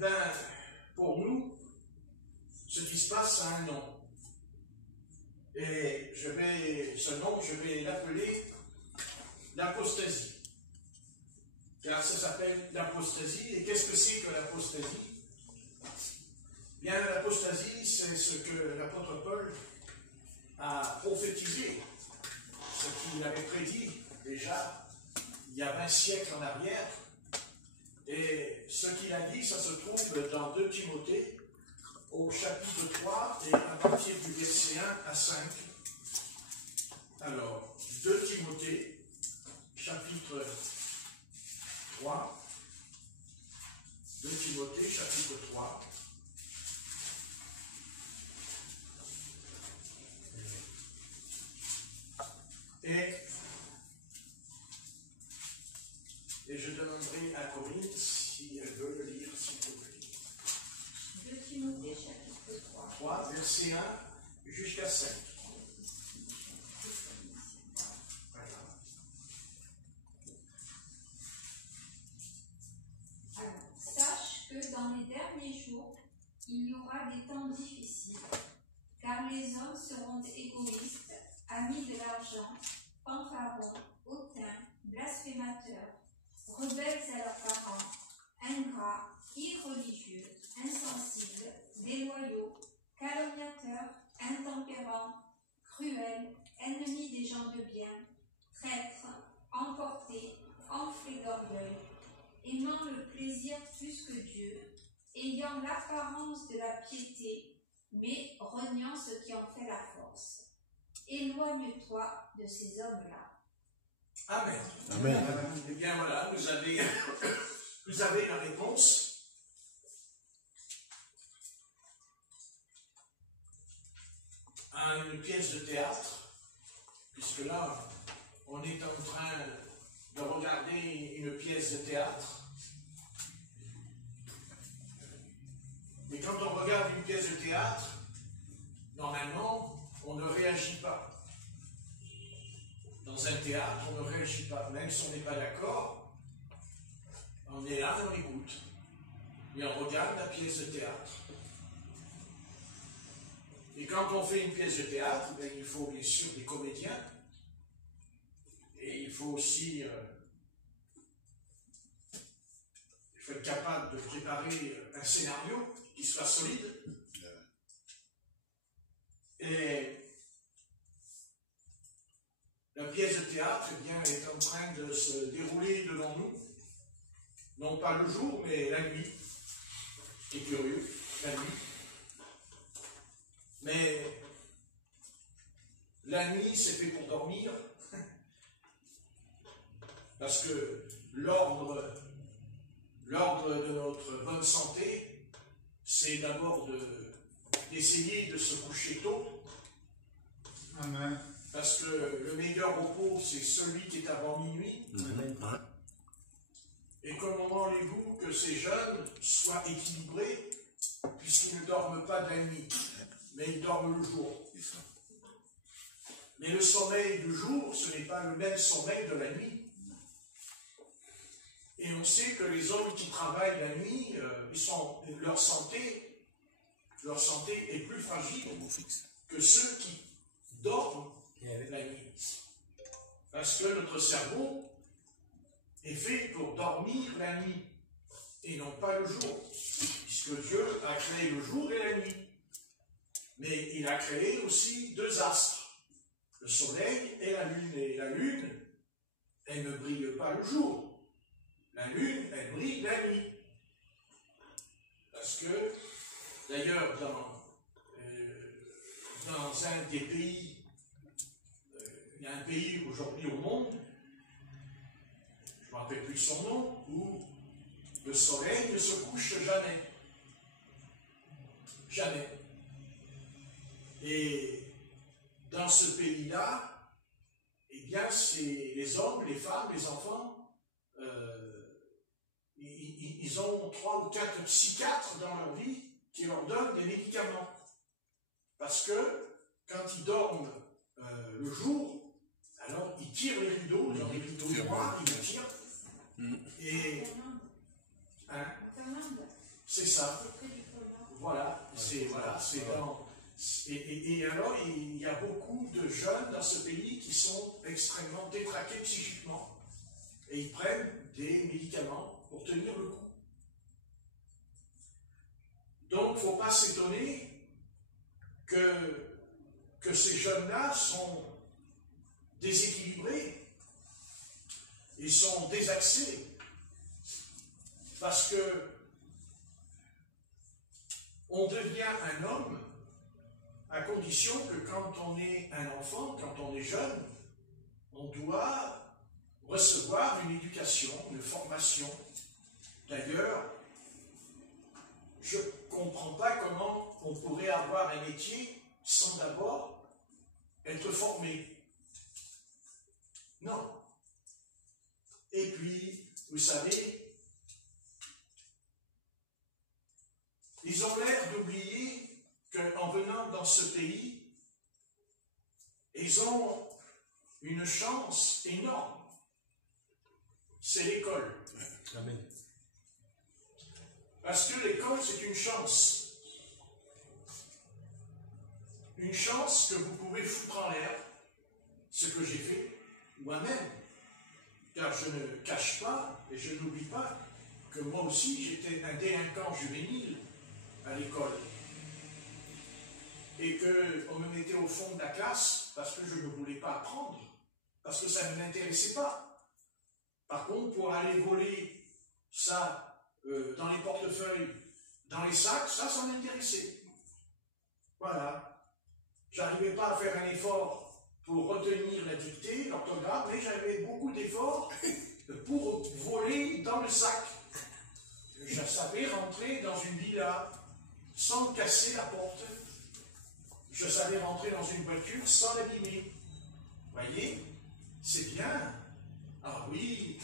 ben, pour nous, ce qui se passe, a un nom. Et ce nom, je vais l'appeler l'apostasie. Car ça s'appelle l'apostasie. Et qu'est-ce que c'est que l'apostasie? Bien, l'apostasie, c'est ce que l'apôtre Paul a prophétisé, ce qu'il avait prédit déjà il y a 20 siècles en arrière. Et ce qu'il a dit, ça se trouve dans 2 Timothée, au chapitre 3, et à partir du verset 1 à 5. Alors, 2 Timothée, chapitre 3. 2 Timothée, chapitre 3. Et je demanderai à Corinne si elle veut le lire, s'il vous plaît. 2 Timothée, chapitre 3. 3, verset 1 jusqu'à 5. Voilà. Alors, sache que dans les derniers jours, il y aura des temps difficiles, car les hommes seront égoïstes, amis de l'argent, fanfarons, hautains, blasphémateurs, rebelles à leurs parents, ingrats, irreligieux, insensibles, déloyaux, calomniateurs, intempérants, cruels, ennemis des gens de bien, traîtres, emportés, enflés d'orgueil, aimant le plaisir plus que Dieu, ayant l'apparence de la piété, mais reniant ce qui en fait la force. Éloigne-toi de ces hommes-là. Amen. Amen. Eh bien voilà, vous avez la réponse. À une pièce de théâtre, puisque là, on est en train de regarder une pièce de théâtre. Mais quand on regarde une pièce de théâtre, normalement, on ne réagit pas. Dans un théâtre, on ne réagit pas. Même si on n'est pas d'accord, on est là, on écoute. Et on regarde la pièce de théâtre. Et quand on fait une pièce de théâtre, ben, il faut bien sûr des comédiens. Et il faut aussi il faut être capable de préparer un scénario qui soit solide. Et la pièce de théâtre eh bien, est en train de se dérouler devant nous. Non pas le jour, mais la nuit. C'est curieux, la nuit. Mais la nuit, c'est fait pour dormir. Parce que l'ordre de notre bonne santé, c'est d'abord d'essayer de se coucher tôt. Amen. Parce que le meilleur repos, c'est celui qui est avant minuit. Amen. Et comment voulez-vous que ces jeunes soient équilibrés, puisqu'ils ne dorment pas de la nuit, mais ils dorment le jour. Mais le sommeil du jour, ce n'est pas le même sommeil de la nuit. Et on sait que les hommes qui travaillent la nuit, leur santé est plus fragile que ceux qui dorment la nuit. Parce que notre cerveau est fait pour dormir la nuit et non pas le jour. Puisque Dieu a créé le jour et la nuit. Mais il a créé aussi 2 astres, le soleil et la lune. Et la lune, elle ne brille pas le jour. La lune, elle brille la nuit. Parce que, d'ailleurs, dans un des pays, il y a un pays aujourd'hui au monde, je ne me rappelle plus son nom, où le soleil ne se couche jamais. Jamais. Et dans ce pays-là, eh bien, c'est les hommes, les femmes, les enfants, ils ont 3 ou 4 psychiatres dans leur vie qui leur donnent des médicaments. Parce que quand ils dorment le jour, alors ils tirent les rideaux, ils ont des rideaux noirs, ils les tirent. Et hein, c'est ça. c'est dans... Et alors, il y a beaucoup de jeunes dans ce pays qui sont extrêmement détraqués psychiquement. Et ils prennent des médicaments pour tenir le coup. Donc, il ne faut pas s'étonner que ces jeunes-là sont déséquilibrés. Ils sont désaxés. Parce que on devient un homme à condition que quand on est un enfant, quand on est jeune, on doit recevoir une éducation, une formation. D'ailleurs, je ne comprends pas comment on pourrait avoir un métier sans d'abord être formé. Non. Et puis, vous savez, ils ont l'air d'oublier qu'en venant dans ce pays, ils ont une chance énorme. C'est l'école. Amen. Parce que l'école, c'est une chance. Une chance que vous pouvez foutre en l'air, ce que j'ai fait moi-même. Car je ne cache pas et je n'oublie pas que moi aussi, j'étais un délinquant juvénile à l'école. Et qu'on me mettait au fond de la classe parce que je ne voulais pas apprendre, parce que ça ne m'intéressait pas. Par contre, pour aller voler ça dans les portefeuilles, dans les sacs, ça m'intéressait. Voilà. J'arrivais pas à faire un effort pour retenir la dictée, l'orthographe, mais j'avais beaucoup d'efforts pour voler dans le sac. Je savais rentrer dans une villa sans casser la porte. Je savais rentrer dans une voiture sans l'abîmer. Voyez, c'est bien. Ah oui.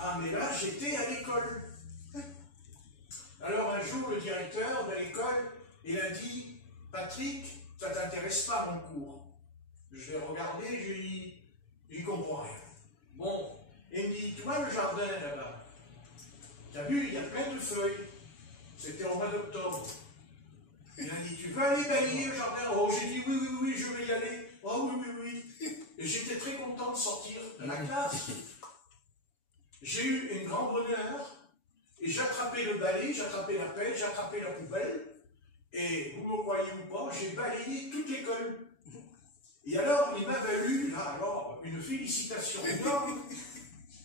Ah mais là, j'étais à l'école. Alors un jour, le directeur de l'école, il a dit, Patrick, ça ne t'intéresse pas mon cours. Je l'ai regardé, je lui ai dit, j'y comprends rien. Bon, il me dit, tu vois le jardin là-bas? Tu as vu, il y a plein de feuilles. C'était au mois d'octobre. Il a dit, tu veux aller balayer le jardin? Oh, j'ai dit, oui, je vais y aller. Oh, oui. Et j'étais très content de sortir de la classe. J'ai eu une grande bonheur. Et j'attrapais le balai, j'attrapais la pelle, j'attrapais la poubelle. Et vous me croyez ou pas, j'ai balayé toute l'école. Et alors, il m'a valu, là, alors, une félicitation énorme.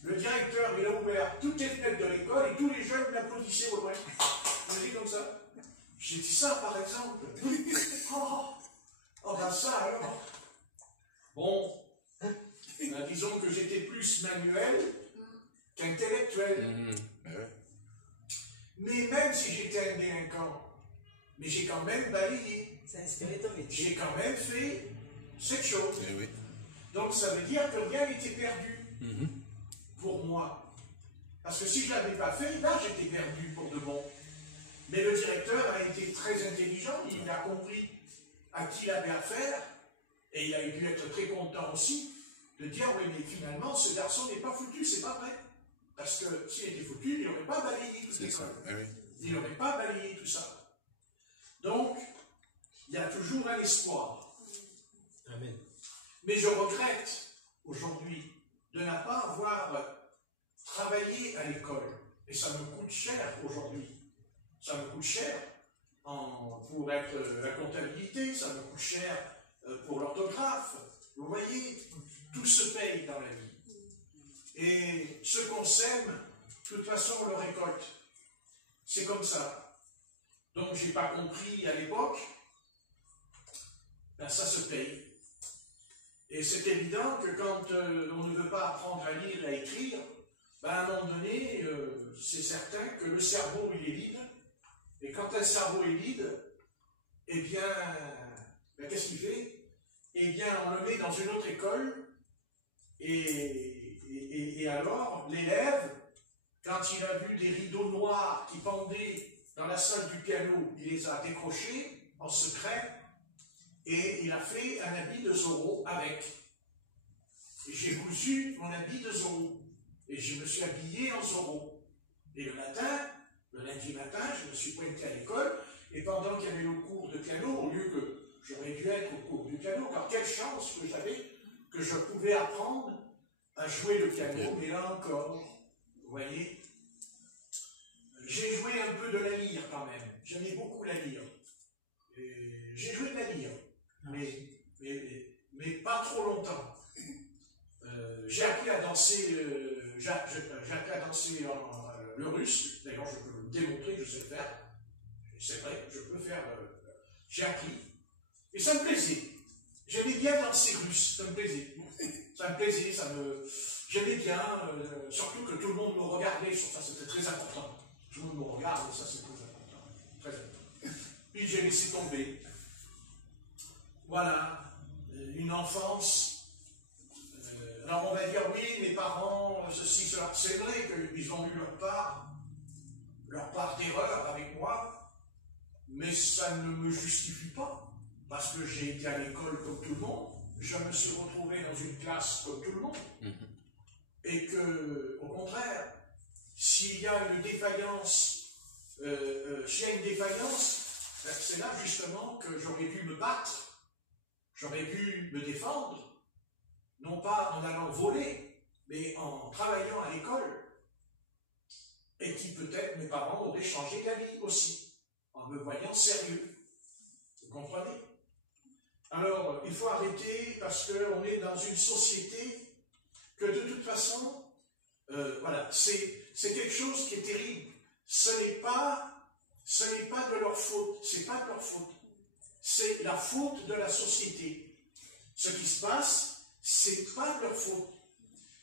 Le directeur, il a ouvert toutes les fenêtres de l'école et tous les jeunes m'applaudissaient au loin. Vous voyez comme ça? J'ai dit ça, par exemple. Oh ben ça, alors. Bon, ben, disons que j'étais plus manuel qu'intellectuel. Mais même si j'étais un délinquant, mais j'ai quand même balayé. Ça a inspiré ton métier. J'ai quand même fait cette chose. Oui. Donc ça veut dire que rien n'était perdu pour moi. Parce que si je ne l'avais pas fait, là j'étais perdu pour de bon. Mais le directeur a été très intelligent, il a compris à qui il avait affaire, et il a dû être très content aussi de dire, oui mais finalement ce garçon n'est pas foutu, c'est pas vrai. Parce que s'il était foutu, il n'aurait pas balayé toute l'école. Il n'aurait pas balayé tout ça. Donc, il y a toujours un espoir. Amen. Mais je regrette aujourd'hui de ne pas avoir travaillé à l'école. Et ça me coûte cher aujourd'hui. Ça me coûte cher pour être la comptabilité, ça me coûte cher pour l'orthographe. Vous voyez, tout se paye dans la vie. Et ce qu'on sème, de toute façon, on le récolte. C'est comme ça. Donc, je n'ai pas compris à l'époque, ben ça se paye. Et c'est évident que quand on ne veut pas apprendre à lire et à écrire, ben à un moment donné, c'est certain que le cerveau, il est vide. Et quand un cerveau est vide, eh bien, ben, qu'est-ce qu'il fait? Eh bien, on le met dans une autre école, et alors, l'élève, quand il a vu des rideaux noirs qui pendaient dans la salle du piano, il les a décrochés en secret, et il a fait un habit de Zorro avec. Et j'ai cousu mon habit de Zorro. Et je me suis habillé en Zorro. Et le matin, le lundi matin, je me suis pointé à l'école, Et pendant qu'il y avait le cours de piano, au lieu que j'aurais dû être au cours du piano, car quelle chance que j'avais que je pouvais apprendre à jouer le piano, mais là encore, vous voyez, j'ai joué un peu de la lyre quand même. J'aimais beaucoup la lyre. J'ai joué de la lyre, mais pas trop longtemps. J'ai appris à danser, j'ai appris à danser le russe. D'ailleurs, je peux le démontrer que je sais le faire. C'est vrai, je peux faire. J'ai appris. Et ça me plaisait. J'aimais bien danser russe, ça me plaisait. Ça me plaisait, j'aimais bien, surtout que tout le monde me regardait, sur ça c'était très important. Tout le monde me regarde, et ça c'est très important. Très important. Puis j'ai laissé tomber. Voilà, une enfance. Alors on va dire, oui, mes parents, ceci, cela. C'est vrai qu'ils ont eu leur part d'erreur avec moi, mais ça ne me justifie pas, parce que j'ai été à l'école comme tout le monde. Je me suis retrouvé dans une classe comme tout le monde, et que, au contraire, s'il y a une défaillance, c'est là justement que j'aurais dû me battre, j'aurais dû me défendre, non pas en allant voler, mais en travaillant à l'école, et qui peut-être mes parents auraient changé d'avis aussi, en me voyant sérieux. Vous comprenez ? Alors, il faut arrêter parce qu'on est dans une société que de toute façon, voilà, c'est quelque chose qui est terrible. Ce n'est pas de leur faute, c'est pas de leur faute. C'est la faute de la société. Ce qui se passe, c'est pas de leur faute.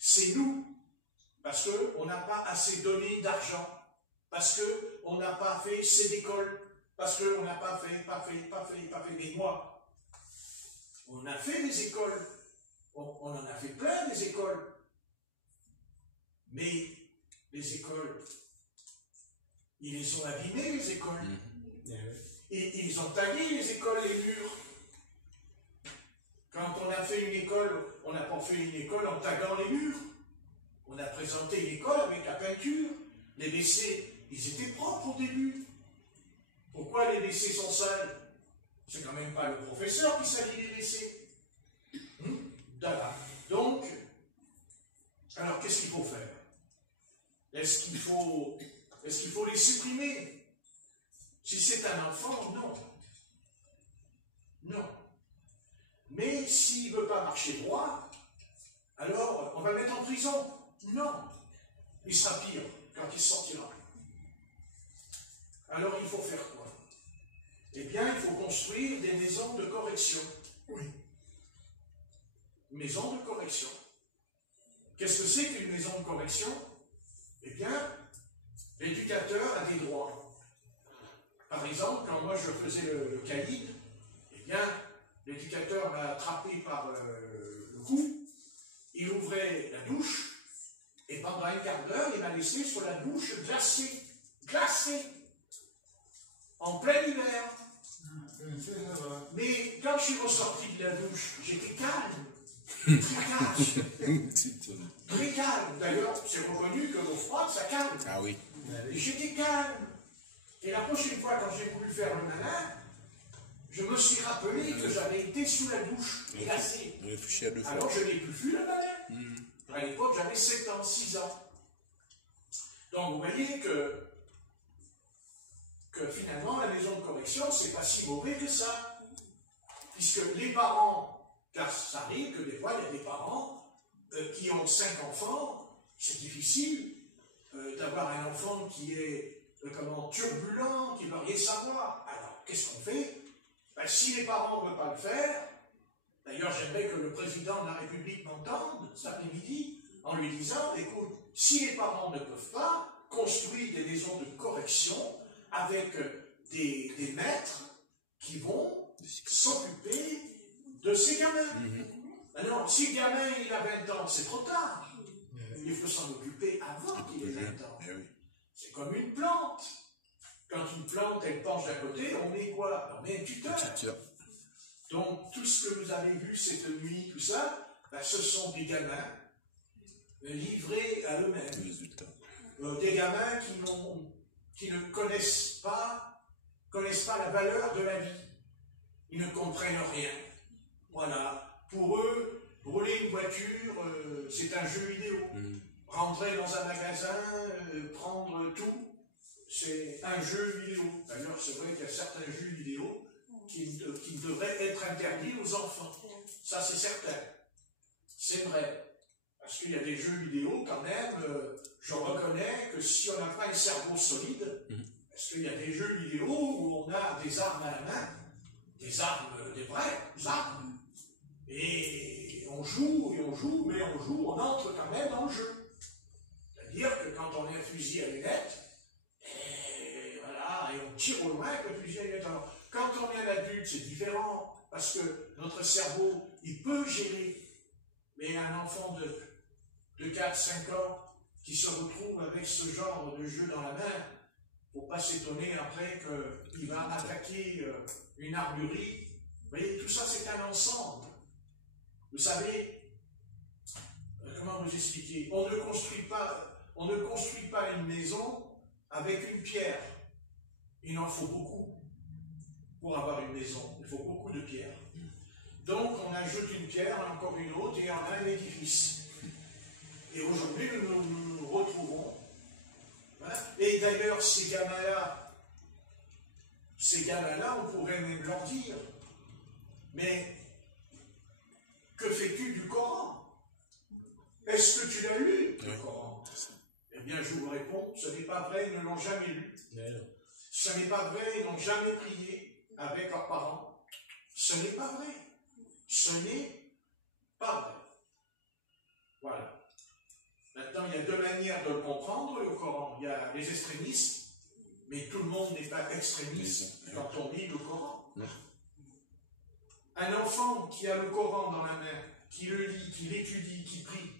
C'est nous. Parce qu'on n'a pas assez donné d'argent. Parce qu'on n'a pas fait ces écoles. Parce qu'on n'a pas fait. Mais moi, on a fait des écoles, on en a fait plein des écoles, mais les écoles, ils les ont abîmées les écoles, et ils ont taillé les écoles, les murs. Quand on a fait une école, on n'a pas fait une école en taguant les murs, on a présenté l'école avec la peinture, les WC, ils étaient propres au début. Pourquoi les WC sont sales? C'est quand même pas le professeur qui salit les WC. Voilà. Donc, alors qu'est-ce qu'il faut faire? Est-ce qu'il faut les supprimer? Si c'est un enfant, non. Non. Mais s'il ne veut pas marcher droit, alors on va le mettre en prison. Non. Il sera pire quand il sortira. Alors il faut faire quoi? Eh bien, il faut construire des maisons de correction. Oui. Maison de correction. Qu'est-ce que c'est qu'une maison de correction? Eh bien, l'éducateur a des droits. Par exemple, quand moi je faisais le caïd, eh bien, l'éducateur m'a attrapé par le cou, il ouvrait la douche, et pendant un quart d'heure, il m'a laissé sur la douche glacée. Glacée! En plein hiver. Mais quand je suis ressorti de la douche, j'étais calme. Très calme. Très calme. D'ailleurs, c'est reconnu que l'eau froide, ça calme. Ah oui. Et j'étais calme. Et la prochaine fois, quand j'ai voulu faire le malin, je me suis rappelé que j'avais été sous la douche, glacée. Alors je n'ai plus vu le malin. À l'époque, j'avais 7 ans, 6 ans. Donc vous voyez que finalement, la maison de correction, c'est pas si mauvais que ça. Puisque les parents, car ça arrive que des fois, il y a des parents qui ont 5 enfants, c'est difficile d'avoir un enfant qui est turbulent, qui ne veut rien savoir. Alors, qu'est-ce qu'on fait? Ben, si les parents ne veulent pas le faire, d'ailleurs, j'aimerais que le président de la République m'entende cet après-midi en lui disant, écoute, si les parents ne peuvent pas, construire des maisons de correction avec des maîtres qui vont s'occuper de ces gamins. Alors, si le gamin il a 20 ans, c'est trop tard. Il faut s'en occuper avant qu'il ait 20 ans. C'est comme une plante. Quand une plante, elle penche d'un côté, on met quoi? On met un tuteur. Donc, tout ce que vous avez vu cette nuit, tout ça, ben, ce sont des gamins livrés à eux-mêmes. Des gamins qui ne connaissent pas connaissent pas la valeur de la vie. Ils ne comprennent rien. Voilà. Pour eux, rouler une voiture, c'est un jeu vidéo. Rentrer dans un magasin, prendre tout, c'est un jeu vidéo. D'ailleurs, c'est vrai qu'il y a certains jeux vidéo qui devraient être interdits aux enfants. Ça, c'est certain. C'est vrai. Parce qu'il y a des jeux vidéo, quand même, je reconnais que si on n'a pas un cerveau solide, parce qu'il y a des jeux vidéo où on a des armes à la main, des armes, des vraies armes, et on joue, mais on entre quand même dans le jeu. C'est-à-dire que quand on a un fusil à lunettes, et voilà, et on tire au loin avec le fusil à lunettes. Alors, quand on est un adulte, c'est différent, parce que notre cerveau, il peut gérer. Mais un enfant de 4-5 ans qui se retrouve avec ce genre de jeu dans la main, il ne faut pas s'étonner après qu'il va attaquer une armurerie. Vous voyez, tout ça, c'est un ensemble. Vous savez, comment vous expliquer? On ne construit pas une maison avec une pierre. Il en faut beaucoup pour avoir une maison. Il faut beaucoup de pierres. Donc, on ajoute une pierre, encore une autre, et on a un édifice. Et aujourd'hui, nous nous retrouvons. Voilà. Et d'ailleurs, ces gamins-là, on pourrait même leur dire, mais que fais-tu du Coran? Est-ce que tu l'as lu, le Coran? Eh bien, je vous réponds, ce n'est pas vrai, ils ne l'ont jamais lu. Ce n'est pas vrai, ils n'ont jamais prié avec leurs parents. Ce n'est pas vrai. Ce n'est pas vrai. Voilà. Maintenant, il y a deux manières de le comprendre, le Coran. Il y a les extrémistes, mais tout le monde n'est pas extrémiste quand on lit le Coran. Un enfant qui a le Coran dans la main, qui le lit, qui l'étudie, qui prie,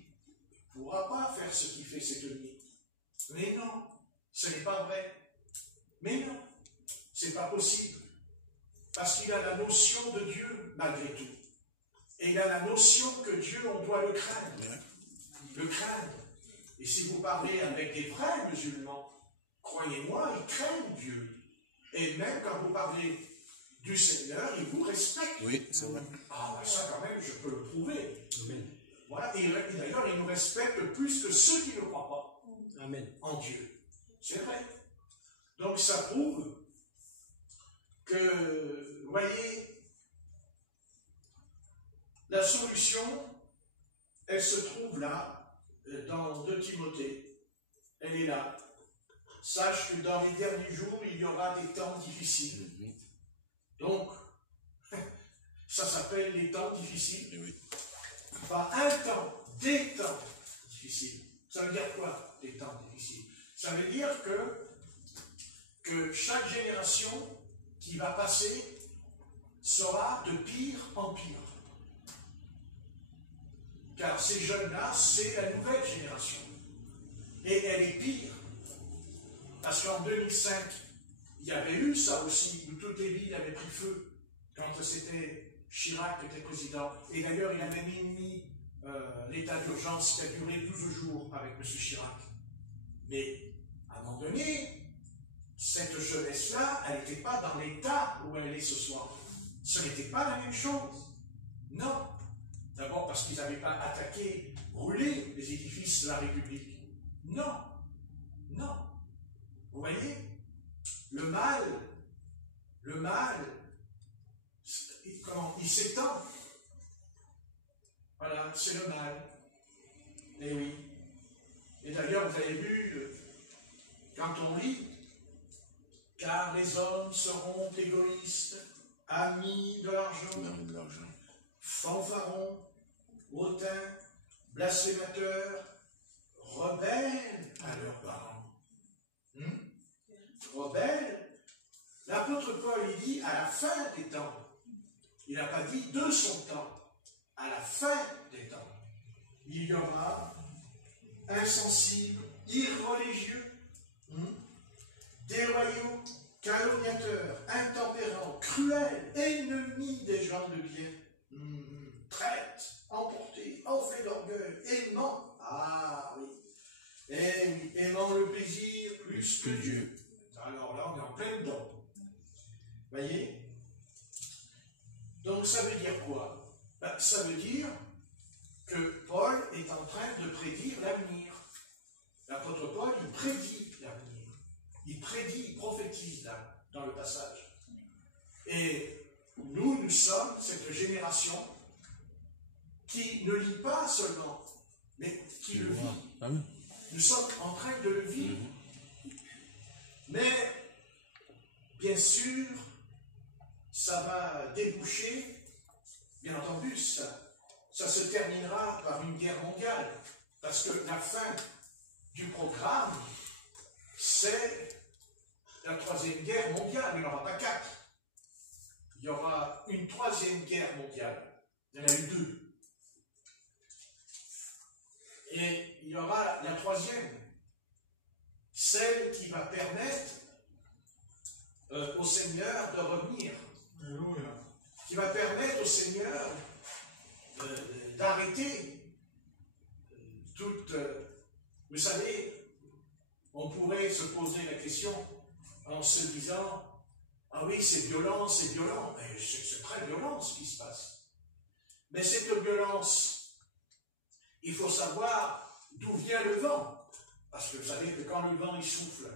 ne pourra pas faire ce qu'il fait cette nuit. Mais non, ce n'est pas vrai. Mais non, c'est pas possible. Parce qu'il a la notion de Dieu, malgré tout. Et il a la notion que Dieu, on doit le craindre. Le craindre. Et si vous parlez avec des vrais musulmans, croyez-moi, ils craignent Dieu. Et même quand vous parlez du Seigneur, ils vous respectent. Oui, c'est vrai. Ah, ben ça quand même, je peux le prouver. Amen. Voilà. Et d'ailleurs, ils nous respectent plus que ceux qui ne croient pas Amen. en Dieu. C'est vrai. Donc ça prouve que, vous voyez, la solution, elle se trouve là, dans 2 Timothée. Elle est là. Sache que dans les derniers jours, il y aura des temps difficiles. Donc, ça s'appelle les temps difficiles. Pas un temps, des temps difficiles. Ça veut dire quoi, des temps difficiles? Ça veut dire que chaque génération qui va passer sera de pire en pire. Car ces jeunes-là, c'est la nouvelle génération. Et elle est pire. Parce qu'en 2005, il y avait eu ça aussi, où toutes les villes avaient pris feu, quand c'était Chirac qui était président. Et d'ailleurs, il avait mis l'état d'urgence qui a duré 12 jours avec M. Chirac. Mais, à un moment donné, cette jeunesse-là, elle n'était pas dans l'état où elle est ce soir. Ce n'était pas la même chose. Non. D'abord parce qu'ils n'avaient pas attaqué, brûlé les édifices de la République. Non. Non. Vous voyez? Le mal, comment il s'étend. Voilà, c'est le mal. Et oui. Et d'ailleurs, vous avez vu, quand on lit, car les hommes seront égoïstes, amis de l'argent, fanfarons, hautains, blasphémateurs, rebelles à leurs parents. Rebelles. L'apôtre Paul, il dit à la fin des temps. Il n'a pas dit de son temps. À la fin des temps, il y aura insensibles, irreligieux, déloyaux, calomniateurs, intempérants, cruels, ennemis des gens de bien, traîtres, emportés, enflés d'orgueil, aimants. Ah oui. Eh oui, aimant le plaisir plus que Dieu. Alors là, on est en plein dedans. Voyez? Donc ça veut dire quoi? Ben, ça veut dire que Paul est en train de prédire l'avenir. L'apôtre Paul, il prédit l'avenir. Il prédit, il prophétise là, dans le passage. Et nous sommes cette génération qui ne lit pas seulement, mais qui le vit. Nous sommes en train de le vivre. Mais, bien sûr, ça va déboucher, bien entendu, ça se terminera par une guerre mondiale. Parce que la fin du programme, c'est la troisième guerre mondiale. Il n'y en aura pas 4. Il y aura une troisième guerre mondiale. Il y en a eu 2. Et il y aura la troisième, celle qui va permettre au Seigneur de revenir. Alléluia. Qui va permettre au Seigneur d'arrêter toute... vous savez, on pourrait se poser la question en se disant « Ah oui, c'est violent, c'est violent. » C'est très violent ce qui se passe. Mais cette violence, il faut savoir d'où vient le vent. Parce que vous savez que quand le vent il souffle,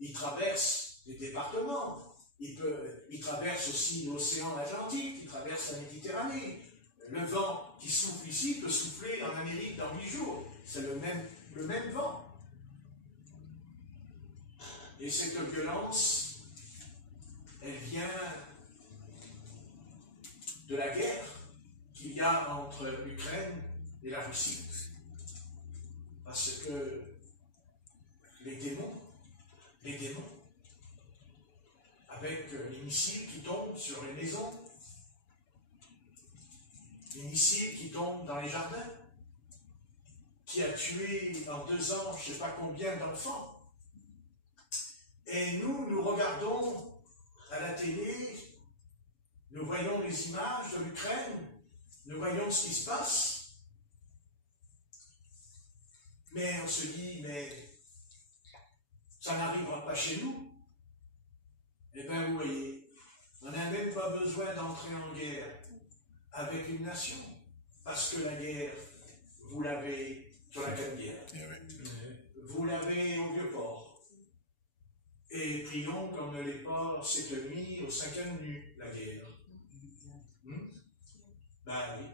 il traverse les départements, il traverse aussi l'océan Atlantique, il traverse la Méditerranée. Le vent qui souffle ici peut souffler en Amérique dans 8 jours. C'est le même vent. Et cette violence, elle vient de la guerre qu'il y a entre l'Ukraine et la Russie. Parce que les démons, avec les missiles qui tombent sur les maisons, les missiles qui tombent dans les jardins, qui a tué en 2 ans je ne sais pas combien d'enfants. Et nous regardons à la télé, nous voyons les images de l'Ukraine, nous voyons ce qui se passe, mais on se dit, mais ça n'arrivera pas chez nous. Eh bien, vous voyez, on n'a même pas besoin d'entrer en guerre avec une nation, parce que la guerre, vous l'avez sur la Canebière, vous l'avez au Vieux-Port. Et prions comme ne l'est pas cette nuit au 5e nu, la guerre. Ben oui.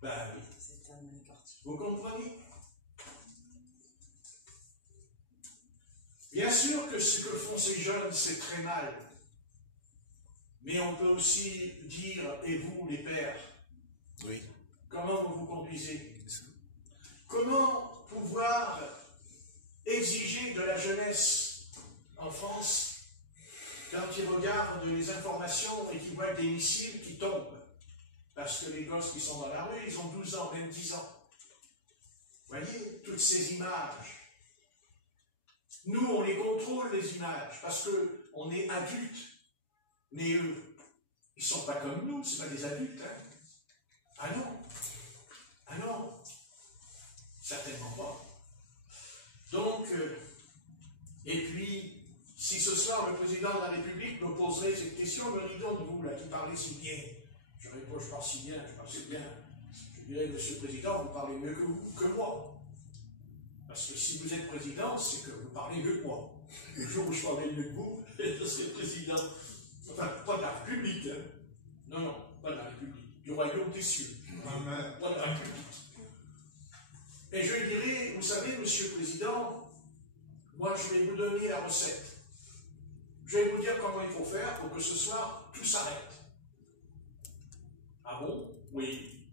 Ben oui. Vous comprenez? Bien sûr que ce que font ces jeunes, c'est très mal. Mais on peut aussi dire, et vous, les pères, oui. Comment vous vous conduisez? Comment pouvoir exiger de la jeunesse en France, quand ils regardent les informations et qu'ils voient des missiles qui tombent, parce que les gosses qui sont dans la rue, ils ont 12 ans, même 10 ans. Vous voyez, toutes ces images. Nous, on les contrôle, les images, parce qu'on est adultes. Mais eux, ils ne sont pas comme nous, ce ne sont pas des adultes. Hein. Ah non. Ah non. Certainement pas. Donc, et puis, si ce soir le président de la République me poserait cette question, me dit donc vous, là, qui parlez si bien, je réponds, je parle si bien, je parle si bien. Je dirais, Monsieur le Président, vous parlez mieux que moi. Parce que si vous êtes président, c'est que vous parlez mieux que moi. Le jour où je parlerai mieux que vous, je serai président. Enfin, pas de la République, hein. Non, non, pas de la République. Du royaume des cieux. Amen. Pas de la République. Et je lui dirai, vous savez, Monsieur le Président, moi je vais vous donner la recette. Je vais vous dire comment il faut faire pour que ce soir, tout s'arrête. Ah bon? Oui.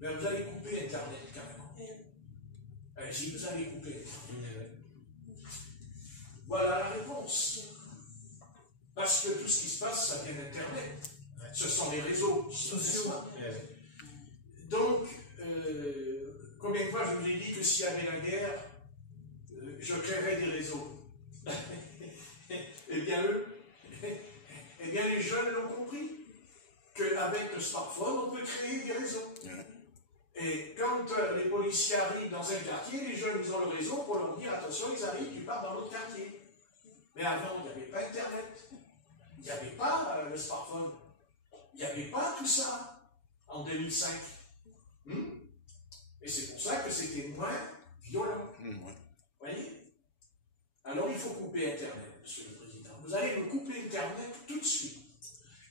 Mais vous allez couper Internet, carrément. Si vous allez couper. Voilà la réponse. Parce que tout ce qui se passe, ça vient d'Internet. Ce sont les réseaux sociaux. Donc, combien de fois je vous ai dit que s'il y avait la guerre, je créerais des réseaux. Eh bien, les jeunes l'ont compris. Qu'avec le smartphone, on peut créer des réseaux. Et quand les policiers arrivent dans un quartier, les jeunes, ils ont le réseau pour leur dire, attention, ils arrivent, tu pars dans l'autre quartier. Mais avant, il n'y avait pas Internet. Il n'y avait pas le smartphone. Il n'y avait pas tout ça en 2005. Et c'est pour ça que c'était moins violent. Vous voyez? Alors il faut couper Internet, Monsieur le Président. Vous allez me couper Internet tout de suite.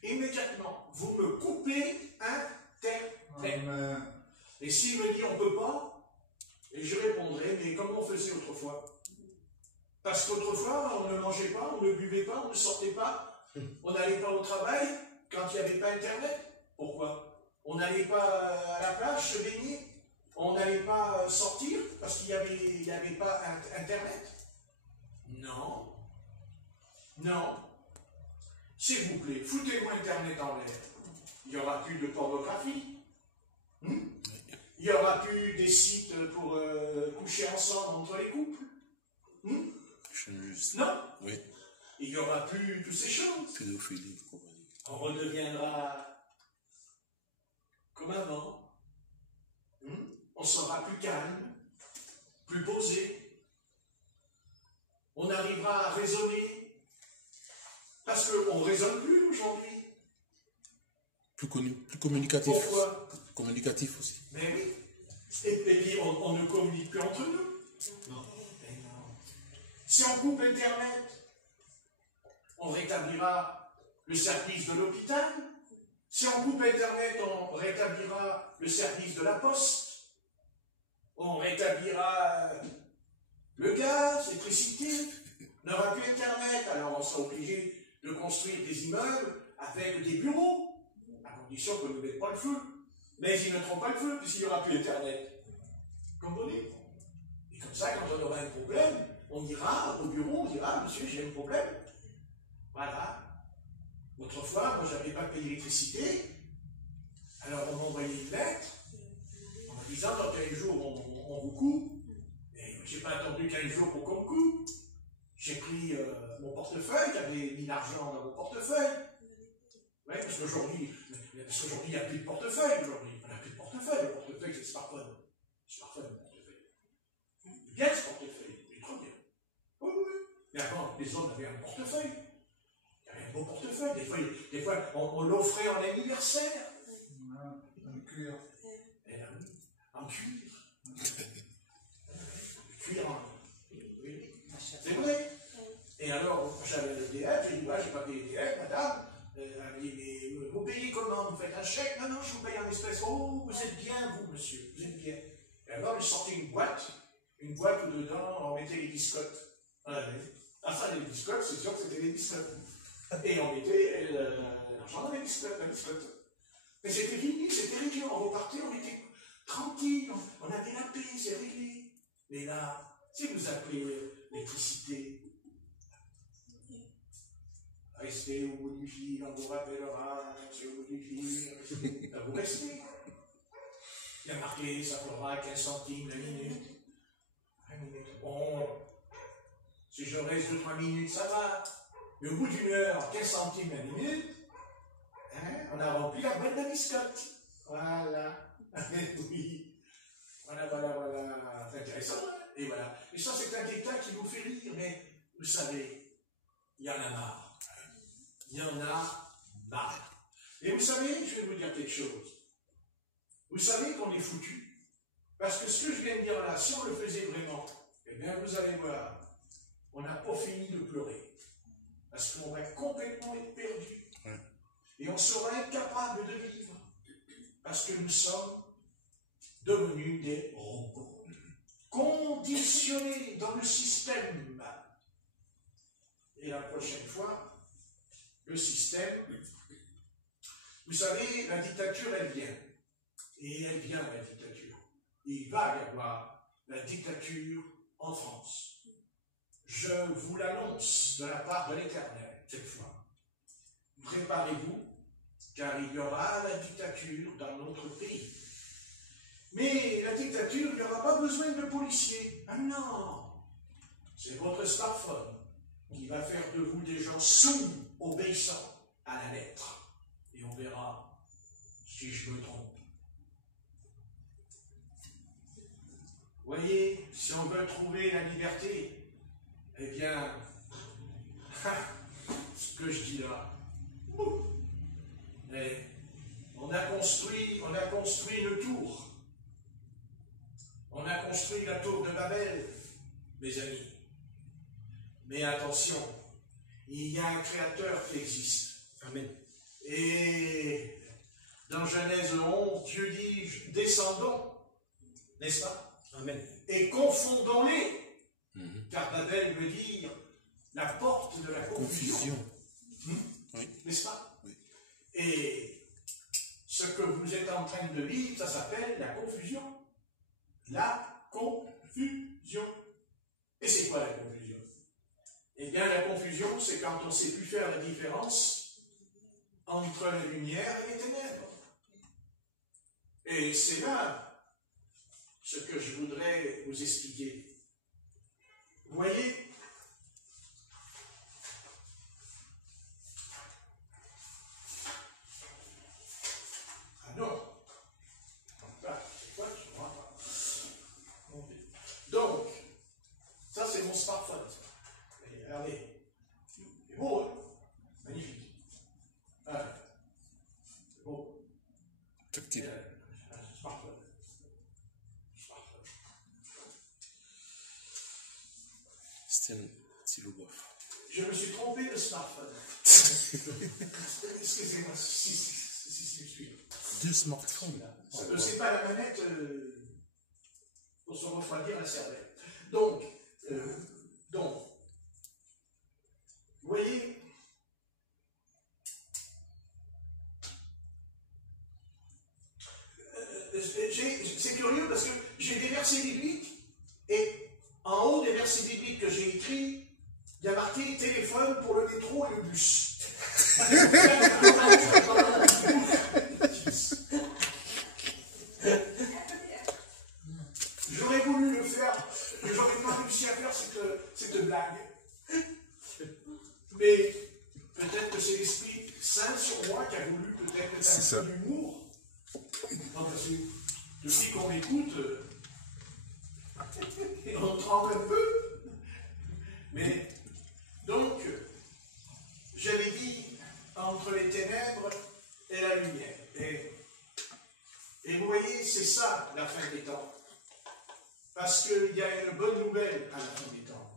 Immédiatement, vous me coupez Internet. Amen. Et s'il me dit on ne peut pas, et je répondrai, mais comment on faisait autrefois? Parce qu'autrefois, on ne mangeait pas, on ne buvait pas, on ne sortait pas, on n'allait pas au travail quand il n'y avait pas Internet. Pourquoi? On n'allait pas à la plage se baigner, on n'allait pas sortir parce qu'il n'y avait pas Internet. Non. Non. S'il vous plaît, foutez-moi Internet en l'air. Il n'y aura plus de pornographie. Il n'y aura plus des sites pour coucher ensemble entre les couples. Non. Oui. Il n'y aura plus toutes ces choses. Pédophilie. On redeviendra comme avant. On sera plus calme, plus posé. On arrivera à raisonner. Parce qu'on ne raisonne plus aujourd'hui. Plus communicatif. Pourquoi? Communicatif aussi. Mais oui. Et puis on ne communique plus entre nous. Non. Mais non. Si on coupe Internet, on rétablira le service de l'hôpital. Si on coupe Internet, on rétablira le service de la poste. On rétablira le gaz, l'électricité. On n'aura plus Internet, alors on sera obligé de construire des immeubles avec des bureaux, à condition qu'on ne mette pas le feu. Mais ils ne mettront pas le feu puisqu'il n'y aura plus Internet. Comprenez? Et comme ça, quand on aura un problème, on ira au bureau, on dira, monsieur, j'ai un problème. Voilà. Autrefois, moi, je n'avais pas payé l'électricité. Alors, on m'envoyait une lettre en me disant, dans 15 jours, on vous coupe. Et je n'ai pas attendu 15 jours pour qu'on me coupe. J'ai pris mon portefeuille, j'avais mis l'argent dans mon portefeuille. Oui, parce qu'aujourd'hui, il n'y a plus de portefeuille. Aujourd'hui, on n'a plus de portefeuille. Le portefeuille, c'est le smartphone. Le smartphone, le portefeuille. Bien ce portefeuille, c'est trop bien. Oui, oui. Mais avant, les hommes avaient un portefeuille. Il y avait un beau portefeuille. Des fois on l'offrait en anniversaire. En cuir. Eh bien oui, en cuir. Cuir en. Oui, c'est vrai. Et alors, j'avais l'EDF, j'ai dit, ouais, j'ai pas payé l'EDF, madame. Elle m'a dit, mais vous payez comment? Vous faites un chèque? Non, non, je vous paye en espèces. Oh, vous êtes bien, vous, monsieur, vous êtes bien. Et alors, je sortais une boîte où dedans, on mettait les biscottes. Ça, les biscottes, c'est sûr que c'était les biscottes. Et on mettait l'argent dans la biscotte. Mais c'était fini, c'était réglé. On repartait, on était tranquille, on avait la paix, c'est réglé. Mais là, si vous appelez l'électricité, restez au bout du fil, on vous rappellera, restez au bout du fil, vous restez. Il y a marqué, ça fera 15 centimes la minute. 1 minute. Bon, si je reste 2-3 minutes, ça va. Mais au bout d'1 heure, 15 centimes la minute, on a rempli la boîte de biscottes. Voilà. Oui. Voilà. C'est intéressant, hein? Et voilà. Et ça, c'est un détail qui vous fait rire, mais vous savez, il y en a marre. Il y en a marre. Et vous savez, je vais vous dire quelque chose. Vous savez qu'on est foutu. Parce que ce que je viens de dire là, si on le faisait vraiment, eh bien, vous allez voir, on n'a pas fini de pleurer. Parce qu'on va complètement être perdu. Et on sera incapable de vivre. Parce que nous sommes devenus des robots. Conditionnés dans le système. Et la prochaine fois, le système, vous savez, la dictature, elle vient. Et elle vient, la dictature. Il va y avoir la dictature en France. Je vous l'annonce de la part de l'Éternel, cette fois. Préparez-vous, car il y aura la dictature dans notre pays. Mais la dictature, il n'y aura pas besoin de policiers. Ah non! C'est votre smartphone qui va faire de vous des gens sourds, obéissants à la lettre. Et on verra si je me trompe. Voyez, si on veut trouver la liberté, eh bien, ce que je dis là, Mais on a construit une tour. On a construit la tour de Babel, mes amis. Mais attention, il y a un créateur qui existe. Amen. Et dans Genèse 11, Dieu dit, descendons, n'est-ce pas? Amen. Et confondons-les. Car Babel veut dire la porte de la confusion. Oui. N'est-ce pas? Oui. Et ce que vous êtes en train de lire, ça s'appelle la confusion. La confusion. Et c'est quoi la confusion? Eh bien, la confusion, c'est quand on ne sait plus faire la différence entre la lumière et les ténèbres. Et c'est là ce que je voudrais vous expliquer. Vous voyez, ah non, c'est quoi, je ne vois pas. Donc, ça c'est mon smartphone. Et regardez, c'est beau, hein? Magnifique. Ah, c'est beau. Tactile. Smartphone. C'est un stylo bof. Je me suis trompé de smartphone. Excusez-moi si je suis. Deux smartphones. C'est pas la manette pour se refroidir la cervelle. Donc, vous voyez, c'est curieux parce que j'ai des versets bibliques et en haut des versets bibliques que j'ai écrits, il y a marqué téléphone pour le métro et le bus. J'aurais voulu le faire, mais j'aurais pas réussi à faire cette blague. Mais peut-être que c'est l'Esprit Saint sur moi qui a voulu peut-être mettre un peu d'humour. Non, parce que depuis qu'on m'écoute, on tremble un peu. Mais donc, j'avais dit entre les ténèbres et la lumière. Et vous voyez, c'est ça la fin des temps. Parce qu'il y a une bonne nouvelle à la fin des temps.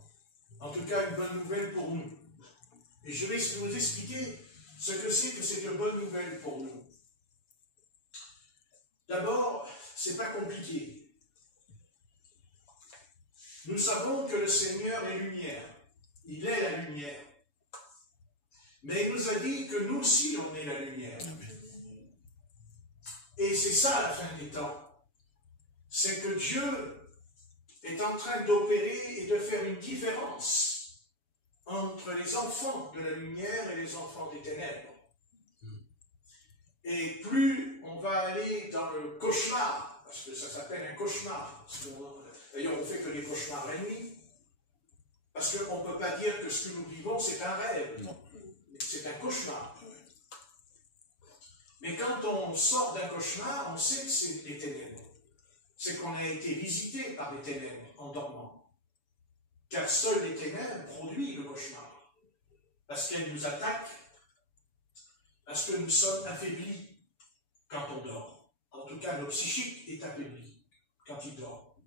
En tout cas, une bonne nouvelle pour nous. Et je vais vous expliquer ce que c'est une bonne nouvelle pour nous. D'abord, c'est pas compliqué. Nous savons que le Seigneur est lumière. Il est la lumière. Mais il nous a dit que nous aussi, on est la lumière. Et c'est ça la fin des temps. C'est que Dieu est en train d'opérer et de faire une différence entre les enfants de la lumière et les enfants des ténèbres. Et plus on va aller dans le cauchemar, parce que ça s'appelle un cauchemar, d'ailleurs on ne fait que des cauchemars la nuit, parce qu'on ne peut pas dire que ce que nous vivons c'est un rêve, c'est un cauchemar. Mais quand on sort d'un cauchemar, on sait que c'est des ténèbres. C'est qu'on a été visité par des ténèbres en dormant. Car seules les ténèbres produisent le cauchemar. Parce qu'elles nous attaquent, parce que nous sommes affaiblis quand on dort. En tout cas, notre psychique est affaibli quand il dort.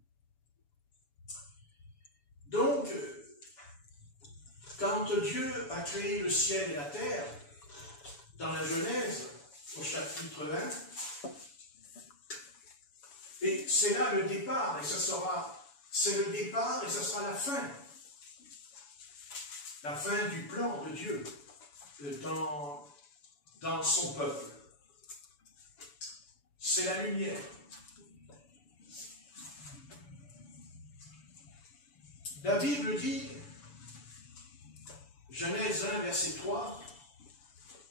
Donc, quand Dieu a créé le ciel et la terre, dans la Genèse, au chapitre 1, et c'est là le départ, et c'est le départ et ce sera la fin. La fin du plan de Dieu dans son peuple. C'est la lumière. La Bible dit, Genèse 1, verset 3,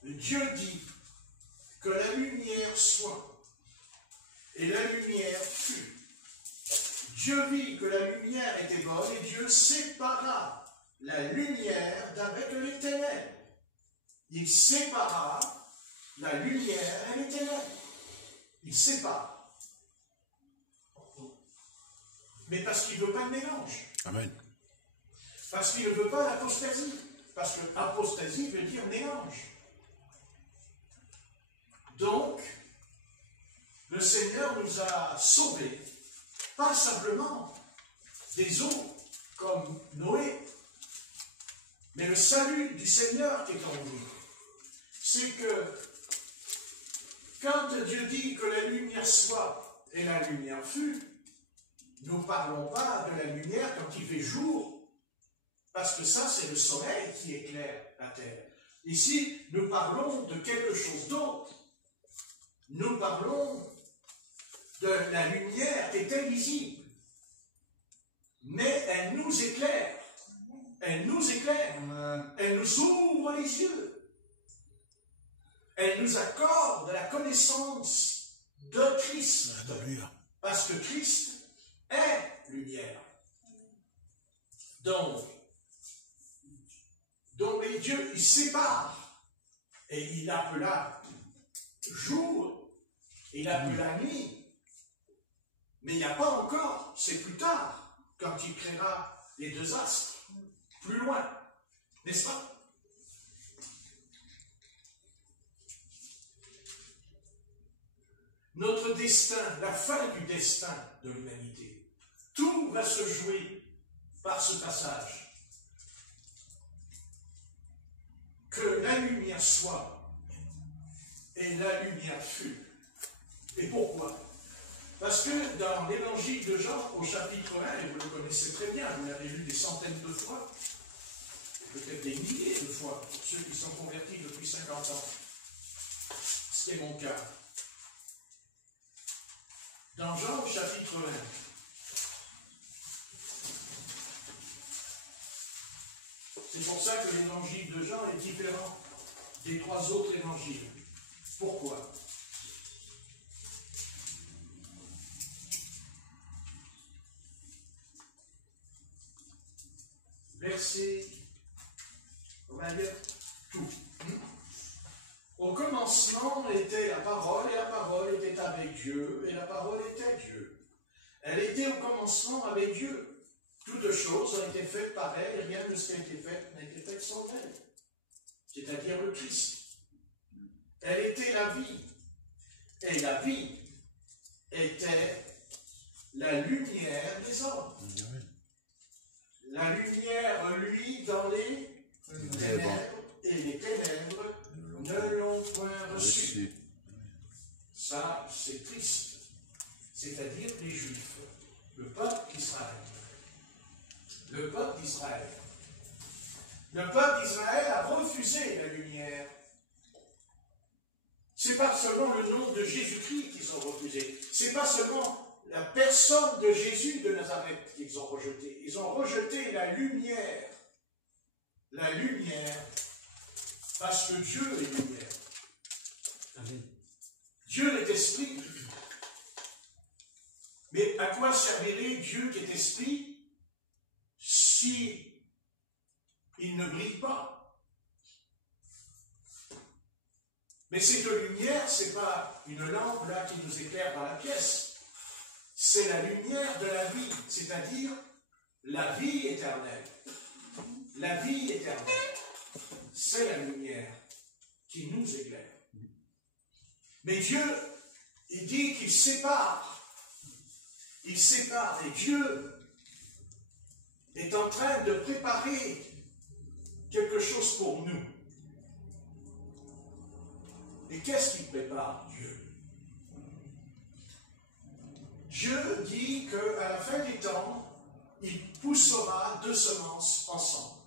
Dieu dit que la lumière soit. Et la lumière fut. Dieu vit que la lumière était bonne et Dieu sépara la lumière d'avec les ténèbres. Il sépara la lumière et les ténèbres. Il sépare. Mais parce qu'il ne veut pas de mélange. Amen. Parce qu'il ne veut pas l'apostasie. Parce que apostasie veut dire mélange. Donc, le Seigneur nous a sauvés, pas simplement des eaux comme Noé, mais le salut du Seigneur qui est en nous. C'est que quand Dieu dit que la lumière soit et la lumière fut, nous ne parlons pas de la lumière quand il fait jour, parce que ça c'est le soleil qui éclaire la terre. Ici, nous parlons de quelque chose d'autre. Nous parlons de la lumière qui est invisible, mais elle nous éclaire. Elle nous éclaire. Elle nous ouvre les yeux. Elle nous accorde la connaissance de Christ. Parce que Christ est lumière. Donc Dieu, il sépare. Et il appela jour, il appela nuit. Mais il n'y a pas encore, c'est plus tard, quand il créera les deux astres. Plus loin, n'est-ce pas? Notre destin, la fin du destin de l'humanité, tout va se jouer par ce passage. Que la lumière soit et la lumière fut. Et pourquoi? Parce que dans l'évangile de Jean, au chapitre 1, et vous le connaissez très bien, vous l'avez lu des centaines de fois, peut-être des milliers de fois, pour ceux qui sont convertis depuis 50 ans. Ce qui est mon cas. Dans Jean, chapitre 1, c'est pour ça que l'évangile de Jean est différent des trois autres évangiles. Pourquoi? Verset, on va dire tout. Au commencement était la parole, et la parole était avec Dieu, et la parole était Dieu. Elle était au commencement avec Dieu. Toutes choses ont été faites par elle, et rien de ce qui a été fait n'a été fait sans elle. C'est-à-dire le Christ. Elle était la vie. Et la vie était la lumière des hommes. La lumière, lui, dans les ténèbres, et les ténèbres ne l'ont point reçu. Ça, c'est triste. C'est-à-dire les Juifs, le peuple d'Israël. Le peuple d'Israël. Le peuple d'Israël a refusé la lumière. Ce n'est pas seulement le nom de Jésus-Christ qu'ils ont refusé. Ce n'est pas seulement la personne de Jésus de Nazareth qu'ils ont rejeté. Ils ont rejeté la lumière. La lumière. Parce que Dieu est lumière. Amen. Dieu est esprit. Mais à quoi servirait Dieu qui est esprit si il ne brille pas? Mais cette lumière, ce n'est pas une lampe là qui nous éclaire dans la pièce. C'est la lumière de la vie, c'est-à-dire la vie éternelle. La vie éternelle, c'est la lumière qui nous éclaire. Mais Dieu, il dit qu'il sépare. Il sépare, et Dieu est en train de préparer quelque chose pour nous. Et qu'est-ce qu'il prépare, Dieu? Dieu dit qu'à la fin des temps, il poussera deux semences ensemble.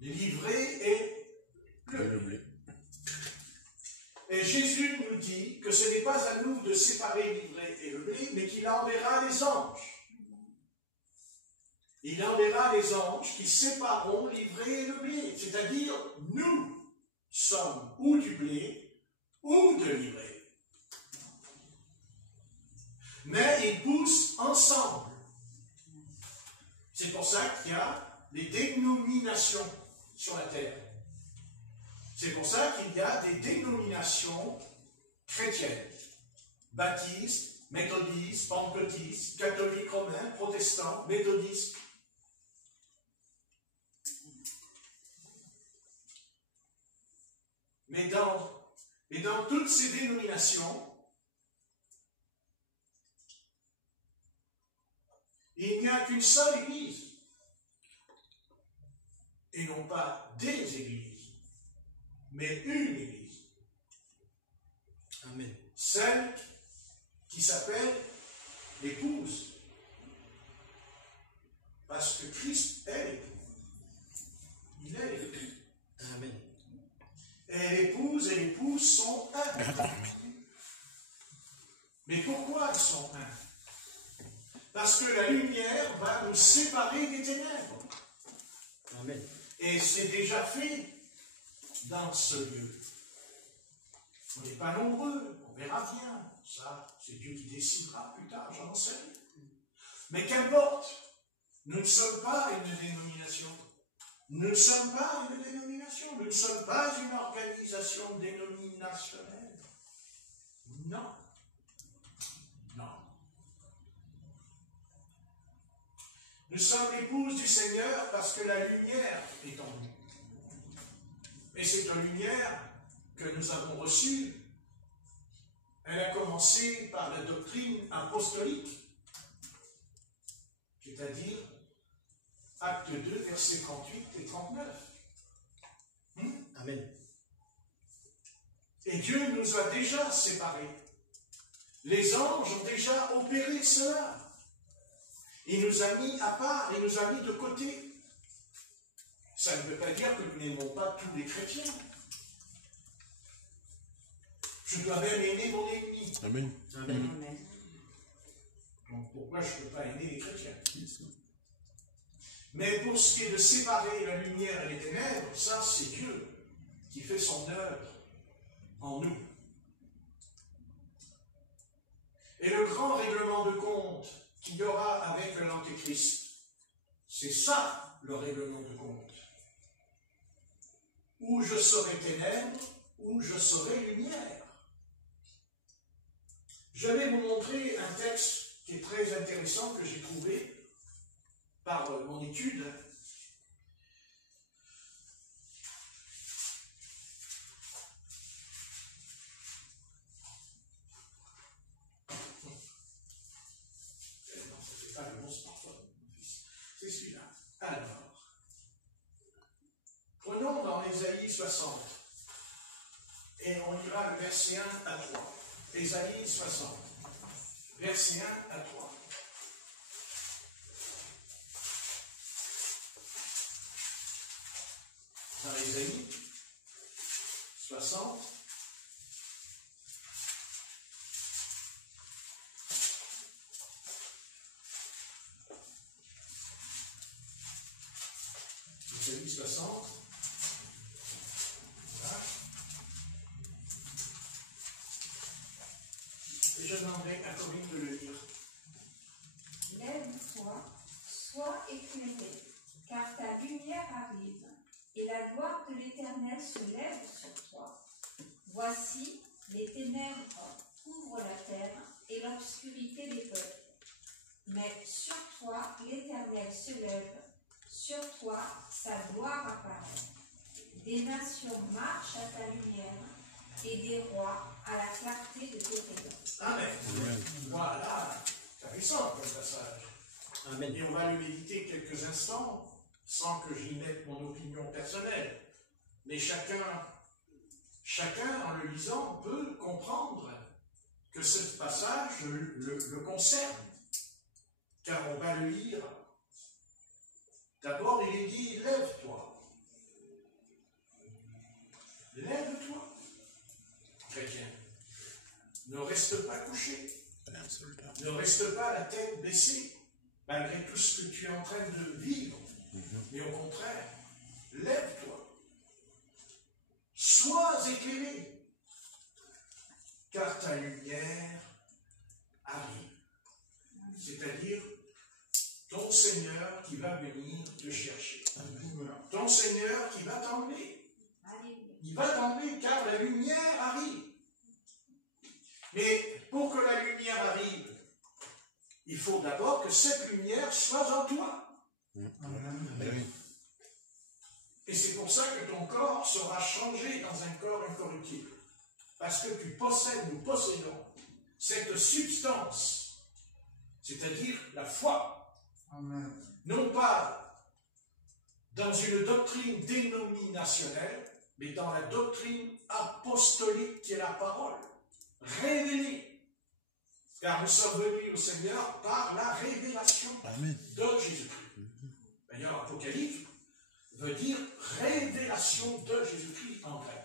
L'ivraie et le blé. Et Jésus nous dit que ce n'est pas à nous de séparer l'ivraie et le blé, mais qu'il enverra les anges. Il enverra les anges qui sépareront l'ivraie et le blé. C'est-à-dire, nous sommes ou du blé ou de l'ivraie. Mais ils poussent ensemble. C'est pour ça qu'il y a des dénominations sur la terre. C'est pour ça qu'il y a des dénominations chrétiennes. Baptistes, méthodistes, pentecôtistes, catholiques romains, protestants, méthodistes. Mais dans Et dans toutes ces dénominations, il n'y a qu'une seule Église. Et non pas des églises, mais une Église. Amen. Celle qui s'appelle l'épouse. Parce que Christ est l'époux. Il est l'époux. Amen. Et l'épouse et l'épouse sont un. Mais pourquoi ils sont un? Parce que la lumière va nous séparer des ténèbres. Amen. Et c'est déjà fait dans ce lieu. On n'est pas nombreux, on verra bien. Ça, c'est Dieu qui décidera plus tard, j'en sais rien. Mais qu'importe, nous ne sommes pas une dénomination. Nous ne sommes pas une dénomination. Nous ne sommes pas une organisation dénominationnelle. Non. Non. Nous sommes l'épouse du Seigneur parce que la lumière est en nous. Et cette lumière que nous avons reçue, elle a commencé par la doctrine apostolique, c'est-à-dire Acte 2, versets 38 et 39. Amen. Et Dieu nous a déjà séparés. Les anges ont déjà opéré cela. Il nous a mis à part, il nous a mis de côté. Ça ne veut pas dire que nous n'aimons pas tous les chrétiens. Je dois même aimer mon ennemi. Amen. Amen. Donc pourquoi je ne peux pas aimer les chrétiens? Mais pour ce qui est de séparer la lumière et les ténèbres, ça c'est Dieu qui fait son œuvre en nous. Et le grand règlement de compte qu'il y aura avec l'Antéchrist, c'est ça le règlement de compte. Ou je serai ténèbres, ou je serai lumière. Je vais vous montrer un texte qui est très intéressant que j'ai trouvé par mon étude. Non, ce n'est pas le bon smartphone, c'est celui-là. Alors, prenons dans Ésaïe 60, et on lira le verset 1 à 3. Ésaïe 60, verset 1 à 3. Dans Ésaïe 60, Ésaïe 60, voilà. Et je demanderai à Corinne de le lire. Lève-toi, sois éclairé, car ta lumière arrive, et la gloire de l'Éternel se lève sur toi. Voici, les ténèbres couvrent la terre, et l'obscurité des peuples. Mais sur toi, l'Éternel se lève, sur toi, sa gloire apparaît. Des nations marchent à ta lumière, et des rois à la clarté de tes rayons. Amen. Voilà, c'est puissant comme passage. Amen. Et on va le méditer quelques instants, sans que j'y mette mon opinion personnelle. Mais chacun, en le lisant, peut comprendre que ce passage le concerne. Car on va le lire. D'abord, il est dit, lève-toi. Lève-toi, chrétien. Ne reste pas couché. Ne reste pas la tête baissée, malgré tout ce que tu es en train de vivre. Mais au contraire, lève-toi. Sois éclairé, car ta lumière arrive. C'est-à-dire ton Seigneur qui va venir te chercher. Ton Seigneur qui va t'emmener. Il va t'emmener car la lumière arrive. Mais pour que la lumière arrive, il faut d'abord que cette lumière soit en toi. Amen. Et c'est pour ça que ton corps sera changé dans un corps incorruptible. parce que tu possèdes, nous possédons cette substance, c'est-à-dire la foi. Amen. Non pas dans une doctrine dénominationnelle, mais dans la doctrine apostolique qui est la parole, révélée. Car nous sommes venus au Seigneur par la révélation Amen. de Jésus-Christ. D'ailleurs, Apocalypse veut dire révélation de Jésus-Christ en grec.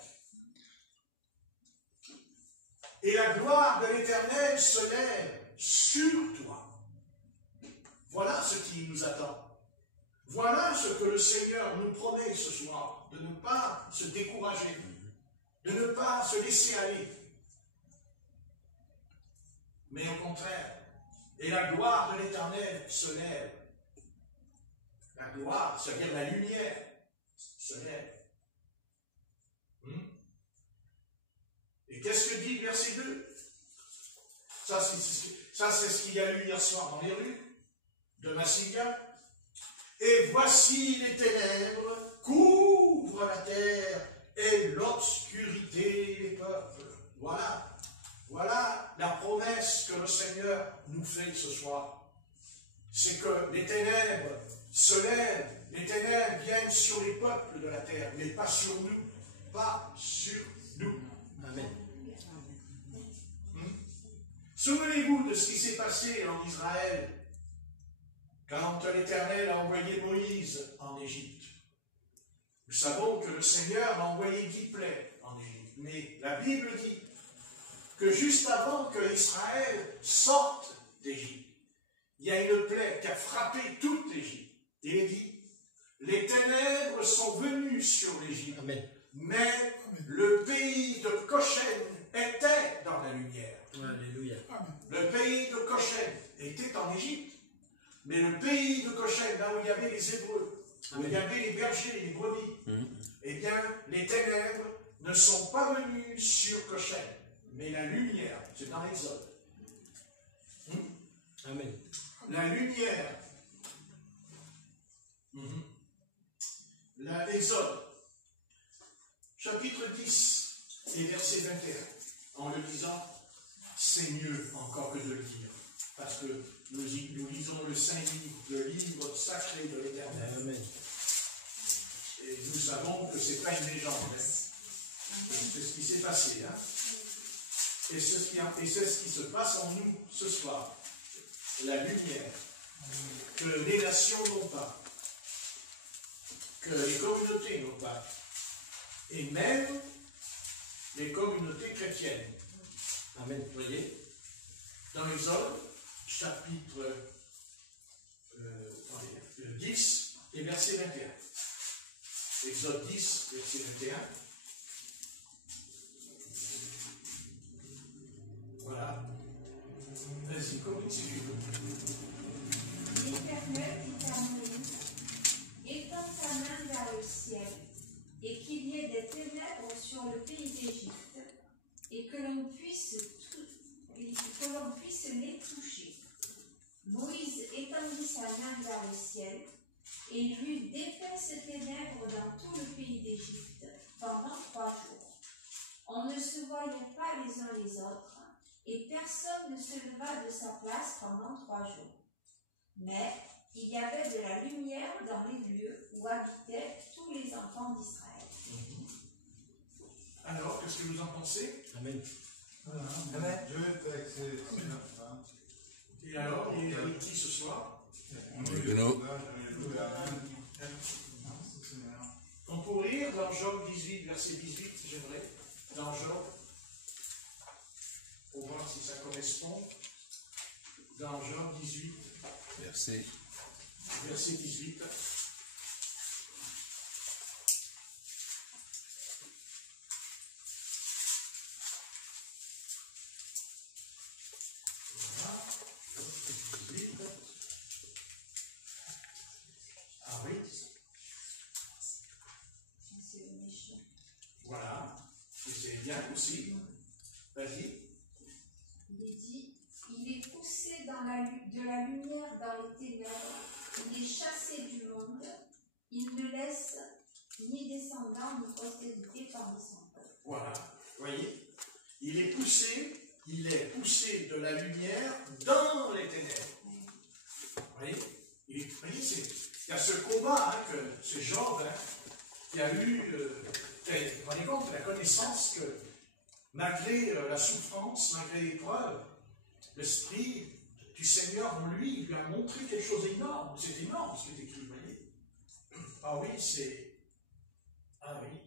Et la gloire de l'Éternel se lève sur toi. Voilà ce qui nous attend. Voilà ce que le Seigneur nous promet ce soir, de ne pas se décourager, de ne pas se laisser aller. Mais au contraire, et la gloire de l'Éternel se lève. La gloire, c'est-à-dire la lumière, se lève. Et qu'est-ce que dit le verset 2? Ça, c'est ce qu'il y a eu hier soir dans les rues de Massilia. Et voici les ténèbres couvrent la terre et l'obscurité les peuples. Voilà. Voilà la promesse que le Seigneur nous fait ce soir. C'est que les ténèbres se lèvent, les ténèbres viennent sur les peuples de la terre, mais pas sur nous. Pas sur nous. Amen. Souvenez-vous de ce qui s'est passé en Israël quand l'Éternel a envoyé Moïse en Égypte. Nous savons que le Seigneur a envoyé 10 plaies en Égypte. Mais la Bible dit que juste avant que Israël sorte d'Égypte, il y a une plaie qui a frappé toute l'Égypte. Il est dit, les ténèbres sont venues sur l'Égypte, mais le pays de Goshen était dans la lumière. Alléluia. Le pays de Goshen était en Égypte, mais le pays de Goshen, là où il y avait les Hébreux, où il y avait les bergers, les brebis, eh bien, les ténèbres ne sont pas venues sur Goshen, mais la lumière, c'est dans l'Exode. Amen. La lumière. L'Exode, chapitre 10 et verset 21. En le lisant, c'est mieux encore que de le dire, parce que nous lisons le Saint-Livre, le livre sacré de l'Éternel. Amen. Et nous savons que ce n'est pas une légende. C'est ce qui s'est passé. Et c'est ce qui se passe en nous ce soir. La lumière que les nations n'ont pas, que les communautés n'ont pas, et même les communautés chrétiennes. Amen. Vous voyez, dans l'Exode, chapitre 10 et verset 21. Exode 10, verset 21. Voilà. Vas-y, comment si tu veux. L'Éternel dit à Moïse, étends ta main vers le ciel, et qu'il y ait des ténèbres sur le pays d'Égypte, et que l'on puisse les toucher. Moïse étendit sa main vers le ciel, et il eut d'épaisses ténèbres dans tout le pays d'Égypte pendant 3 jours. On ne se voyait pas les uns les autres, et personne ne se leva de sa place pendant 3 jours. Mais il y avait de la lumière dans les lieux où habitaient tous les enfants d'Israël. Alors, qu'est-ce que vous en pensez? Amen. Amen. Dieu est excellent. Et alors, il est avec qui ce soir? On pourrait lire dans Job 18, verset 18, j'aimerais, dans Job, pour voir si ça correspond. Dans Job 18, Verset. verset 18. Voilà. 18. Ah oui. C'est le méchant. Voilà. Et c'est bien aussi. Vas-y. Il est dit, il est poussé de la lumière dans les ténèbres, il est chassé du monde, il ne laisse ni descendant ni postérité parmi son peuple. Voilà. Voyez. la lumière dans les ténèbres. Vous voyez, il y a ce combat, hein, que c'est Job, hein, qui a eu, vous vous rendez compte, la connaissance que malgré la souffrance, malgré l'épreuve, l'Esprit du Seigneur en lui, il lui a montré quelque chose d'énorme. C'est énorme ce qui est écrit, vous voyez. Ah oui, c'est... Ah oui.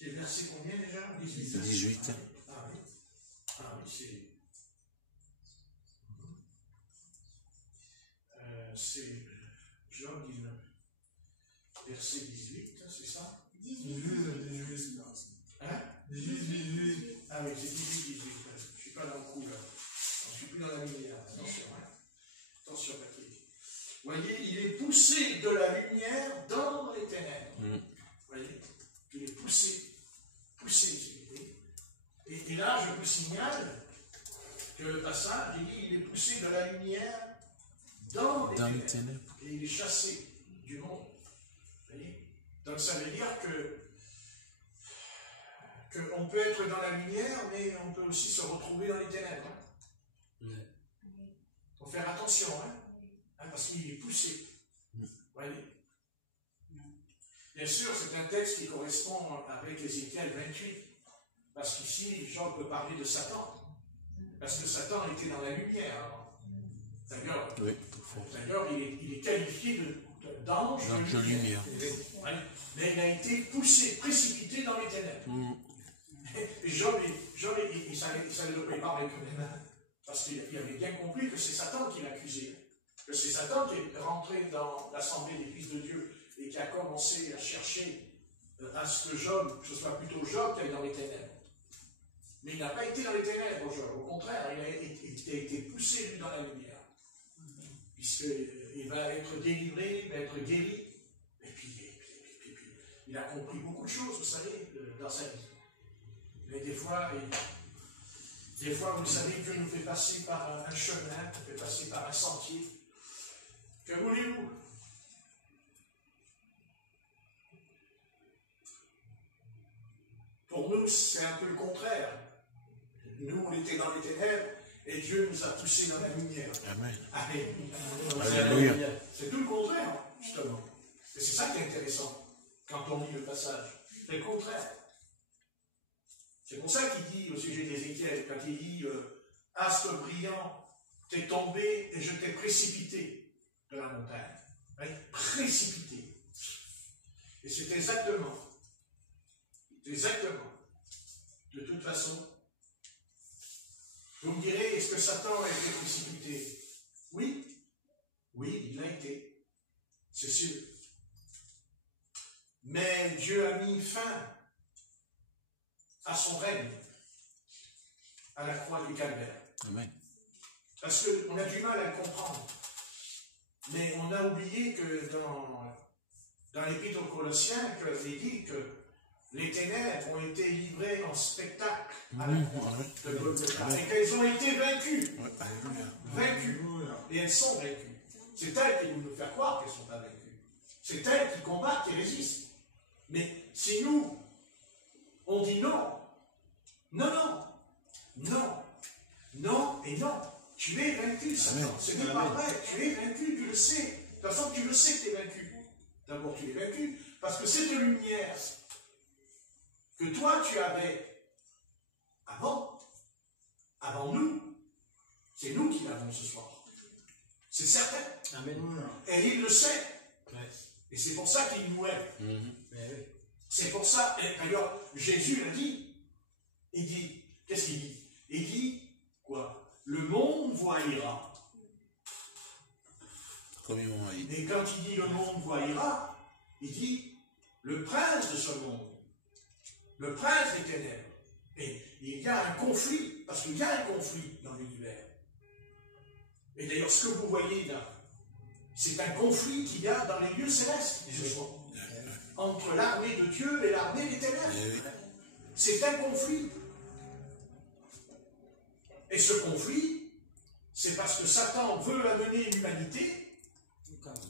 C'est verset combien déjà? 18. 18. Ah oui. Ah oui, c'est Job 19. Verset 18, c'est ça? 18. Hein? 18. Ah oui, c'est 18. Je ne suis pas dans le coup là. Je ne suis plus dans la lumière. Attention, hein. Attention, papier. Vous voyez, il est poussé de la lumière dans les ténèbres. Vous voyez? Il est poussé. Et là, je vous signale que le passage, il est poussé de la lumière dans les ténèbres. Et il est chassé du monde. Vous voyez? Donc ça veut dire qu'on peut être dans la lumière, mais on peut aussi se retrouver dans les ténèbres. Il faut faire attention, parce qu'il est poussé. Vous voyez? Bien sûr, c'est un texte qui correspond avec Ézéchiel 28, parce qu'ici, Jean peut parler de Satan, parce que Satan était dans la lumière avant. D'ailleurs, il est qualifié d'ange de lumière. Mais il a été poussé, précipité dans les ténèbres. Et Job, il savait de quoi il parlait quand même, parce qu'il avait bien compris que c'est Satan qui l'accusait, que c'est Satan qui est rentré dans l'assemblée des fils de Dieu et qui a commencé à chercher à ce que Job, ce soit plutôt Job qui aille dans les ténèbres. Mais il n'a pas été dans les ténèbres, Job. Au contraire, il a été poussé, lui, dans la lumière. Puisqu'il va être délivré, il va être guéri. Et puis, il a compris beaucoup de choses, vous savez, dans sa vie. Mais des fois, vous savez, Dieu nous fait passer par un chemin, nous fait passer par un sentier. Que voulez-vous? Pour nous, c'est un peu le contraire. Nous, on était dans les ténèbres et Dieu nous a poussés dans la lumière. Amen. Alléluia. C'est tout le contraire, justement. Et c'est ça qui est intéressant quand on lit le passage. C'est le contraire. C'est pour ça qu'il dit au sujet d'Ézéchiel, quand il dit astre brillant, t'es tombé et je t'ai précipité de la montagne. Précipité. Et c'est exactement. De toute façon, vous me direz, est-ce que Satan a été précipité? Oui, il l'a été. C'est sûr. Mais Dieu a mis fin à son règne à la croix du Calvaire. Amen. Parce qu'on a du mal à le comprendre. Mais on a oublié que dans l'Épître aux Colossiens, il est dit que les ténèbres ont été livrées en spectacle à la croix de Golgotha et qu'elles ont été vaincues. Vaincues. Et elles sont vaincues. C'est elles qui nous faire croire qu'elles ne sont pas vaincues. C'est elles qui combattent, qui résistent. Mais si nous, on dit non, non et non, tu es vaincu, Satan. Ce n'est pas vrai, tu es vaincu, tu le sais. De toute façon, tu le sais que tu es vaincu. D'abord, tu es vaincu parce que cette lumière que toi tu avais avant nous, c'est nous qui l'avons ce soir. C'est certain. Amen. Et il le sait. Ouais. Et c'est pour ça qu'il nous aime. C'est pour ça, et d'ailleurs, Jésus l'a dit. Il dit, qu'est-ce qu'il dit? Il dit, quoi? Le monde vous haïra. Comme ils m'ont haï. Et quand il dit le monde vous haïra, il dit le prince de ce monde. Le prince des ténèbres. Et il y a un conflit, parce qu'il y a un conflit dans l'univers. Et d'ailleurs, ce que vous voyez là, c'est un conflit qu'il y a dans les lieux célestes, ce soir. Entre l'armée de Dieu et l'armée des ténèbres. C'est un conflit. Et ce conflit, c'est parce que Satan veut amener l'humanité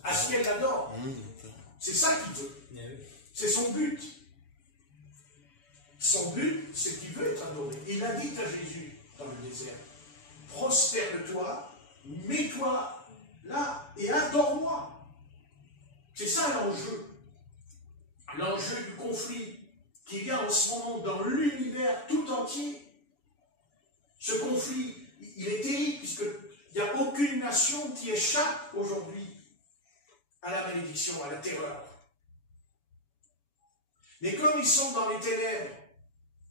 à ce qu'elle adore. C'est ça qu'il veut. C'est son but. Son but, c'est qu'il veut être adoré. Il a dit à Jésus, dans le désert. Prosterne-toi, mets-toi là et adore-moi. C'est ça l'enjeu. L'enjeu du conflit qu'il y a en ce moment dans l'univers tout entier. Ce conflit, il est terrible puisqu'il n'y a aucune nation qui échappe aujourd'hui à la malédiction, à la terreur. Mais comme ils sont dans les ténèbres,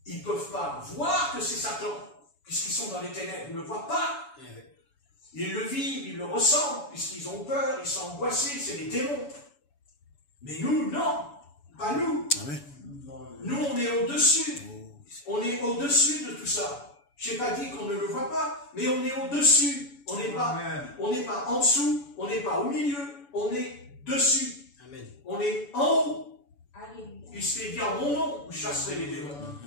ils ne peuvent pas voir que c'est Satan, puisqu'ils sont dans les ténèbres, ils ne le voient pas. Ils le vivent, ils le ressentent, puisqu'ils ont peur, ils sont angoissés, c'est les démons. Mais nous, non, pas nous. Amen. Nous, on est au-dessus. On est au-dessus de tout ça. Je n'ai pas dit qu'on ne le voit pas, mais on est au-dessus. On n'est pas en dessous, on n'est pas au milieu, on est dessus. Amen. On est en haut. Alléluia. Il s'est dit en mon nom, vous chasserez les démons.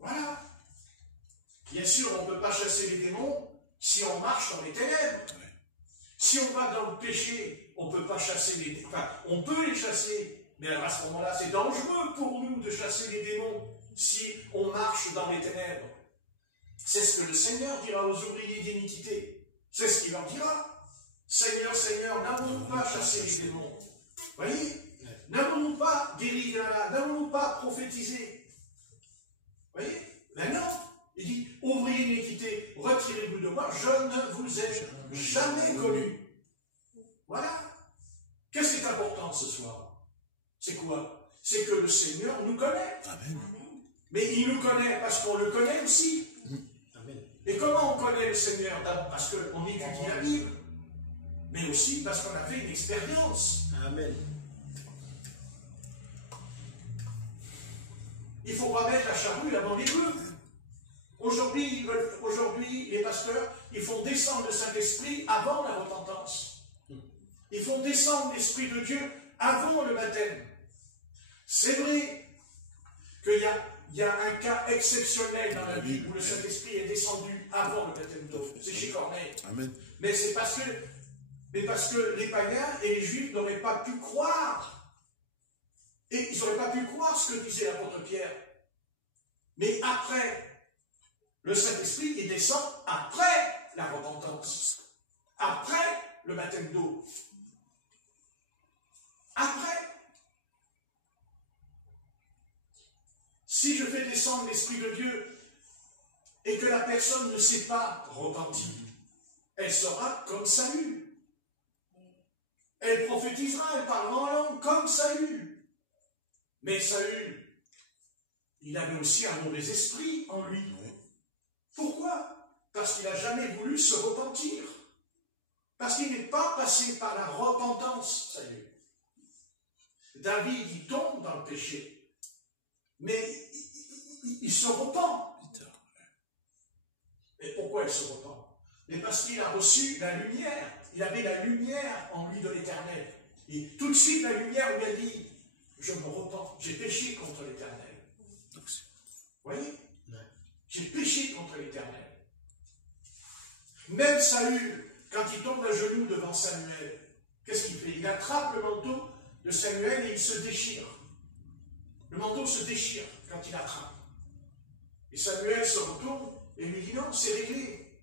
Voilà. Bien sûr, on ne peut pas chasser les démons si on marche dans les ténèbres. Si on va dans le péché, on ne peut pas chasser les démons. Enfin, on peut les chasser, mais à ce moment-là, c'est dangereux pour nous de chasser les démons si on marche dans les ténèbres. C'est ce que le Seigneur dira aux ouvriers d'iniquité. C'est ce qu'il leur dira. Seigneur, Seigneur, n'avons-nous pas chassé les démons? Voyez? N'avons-nous pas guéri de malades? N'avons-nous pas prophétisé? Voyez? Maintenant, il dit, ouvriers d'iniquité, retirez-vous de moi, je ne vous ai jamais connu. Voilà. Qu'est-ce qui est important ce soir? C'est quoi? C'est que le Seigneur nous connaît. Amen. Mais il nous connaît parce qu'on le connaît aussi. Amen. Et comment on connaît le Seigneur? D'abord parce qu'on étudie la Bible, mais aussi parce qu'on a fait une expérience. Amen. Il ne faut pas mettre la charrue avant les bœufs. Aujourd'hui, les pasteurs, ils font descendre le Saint-Esprit avant la repentance. Ils font descendre l'Esprit de Dieu avant le baptême. C'est vrai qu'il y a un cas exceptionnel dans la Bible où le Saint-Esprit est descendu avant le baptême d'eau. C'est chez Corneille. Amen. Mais c'est parce que les païens et les juifs n'auraient pas pu croire. Et ils n'auraient pas pu croire ce que disait l'apôtre Pierre. Mais après, le Saint-Esprit, il descend après la repentance. Après le baptême d'eau. Après. Si je fais descendre l'Esprit de Dieu et que la personne ne s'est pas repentie, elle sera comme Saül. Elle prophétisera, elle parlera en langue comme Saül. Mais Saül, il avait aussi un mauvais esprit en lui. Pourquoi? Parce qu'il n'a jamais voulu se repentir. Parce qu'il n'est pas passé par la repentance, Saül. David, il tombe dans le péché. Mais il se repent. Et pourquoi il se repent? Mais parce qu'il a reçu la lumière. Il avait la lumière en lui de l'Éternel. Et tout de suite, la lumière lui a dit, je me repens, j'ai péché contre l'Éternel. Vous voyez? J'ai péché contre l'Éternel. Même Saül, quand il tombe à genoux devant Samuel, qu'est-ce qu'il fait? Il attrape le manteau de Samuel et il se déchire. Le manteau se déchire quand il attrape. Et Samuel se retourne et lui dit non, c'est réglé.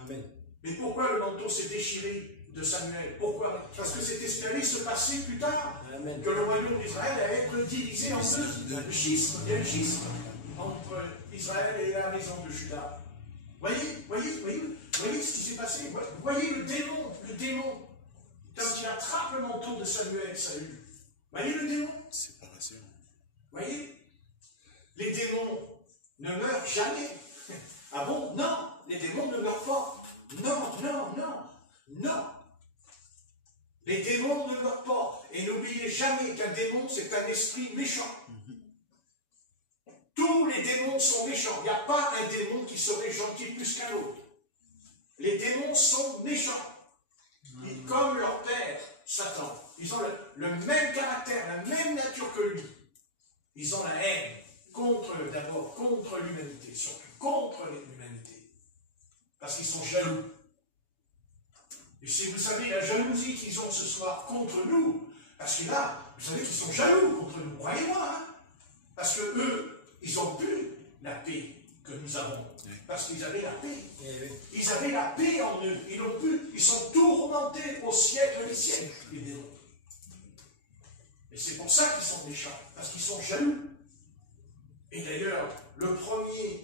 Amen. Mais pourquoi le manteau s'est déchiré de Samuel? Pourquoi? Parce que c'était ce qui allait se passer plus tard. Amen. Que le royaume d'Israël allait être divisé en deux. Le schisme, il y a le schisme entre Israël et la maison de Juda. Voyez ce qui s'est passé? Voyez le démon, quand il attrape le manteau de Samuel, Saül. Voyez le démon? Séparation. Voyez? Les démons ne meurent jamais. Ah bon? Non, les démons ne meurent pas. Non. Les démons ne meurent pas. Et n'oubliez jamais qu'un démon, c'est un esprit méchant. Tous les démons sont méchants. Il n'y a pas un démon qui serait gentil plus qu'un autre. Les démons sont méchants. Comme leur père, Satan. Ils ont le même caractère, la même nature que lui. Ils ont la haine d'abord contre l'humanité, surtout contre l'humanité. Parce qu'ils sont jaloux. Et si vous savez la jalousie qu'ils ont ce soir contre nous, parce que là, vous savez qu'ils sont jaloux contre nous, croyez-moi, hein, parce que eux, ils ont pu la paix que nous avons. Oui. Parce qu'ils avaient la paix. Eh oui. Ils avaient la paix en eux. Ils sont tourmentés au siècle des siècles, les démons. Et c'est pour ça qu'ils sont méchants, parce qu'ils sont jaloux. Et d'ailleurs, le premier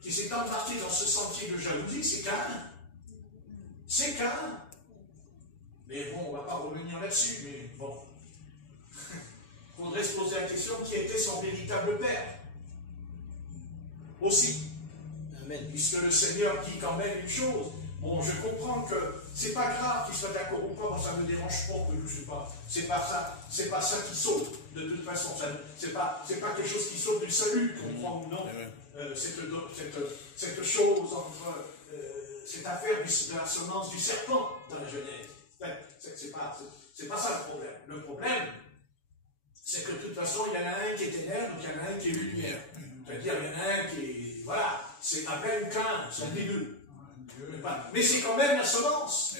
qui s'est embarqué dans ce sentier de jalousie, c'est Caïn. C'est Caïn. Mais bon, on ne va pas revenir là-dessus, mais bon. Il faudrait se poser la question, qui était son véritable père? Aussi. Amen. Puisque le Seigneur dit quand même une chose. Bon, je comprends que c'est pas grave qu'il soit d'accord ou pas, moi ça me dérange pas que je sais pas. C'est pas ça qui sauve, de toute façon. C'est pas quelque chose qui sauve du salut, qu'on croit ou non. Cette chose entre cette affaire de la semence du serpent dans la Genèse. C'est pas ça le problème. Le problème, c'est que de toute façon, il y en a un qui est ténèbres, donc il y en a un qui est lumière. C'est-à-dire, il y en a un qui est. Voilà, c'est Abel, Caïn, c'est un des deux. Mais c'est quand même la semence.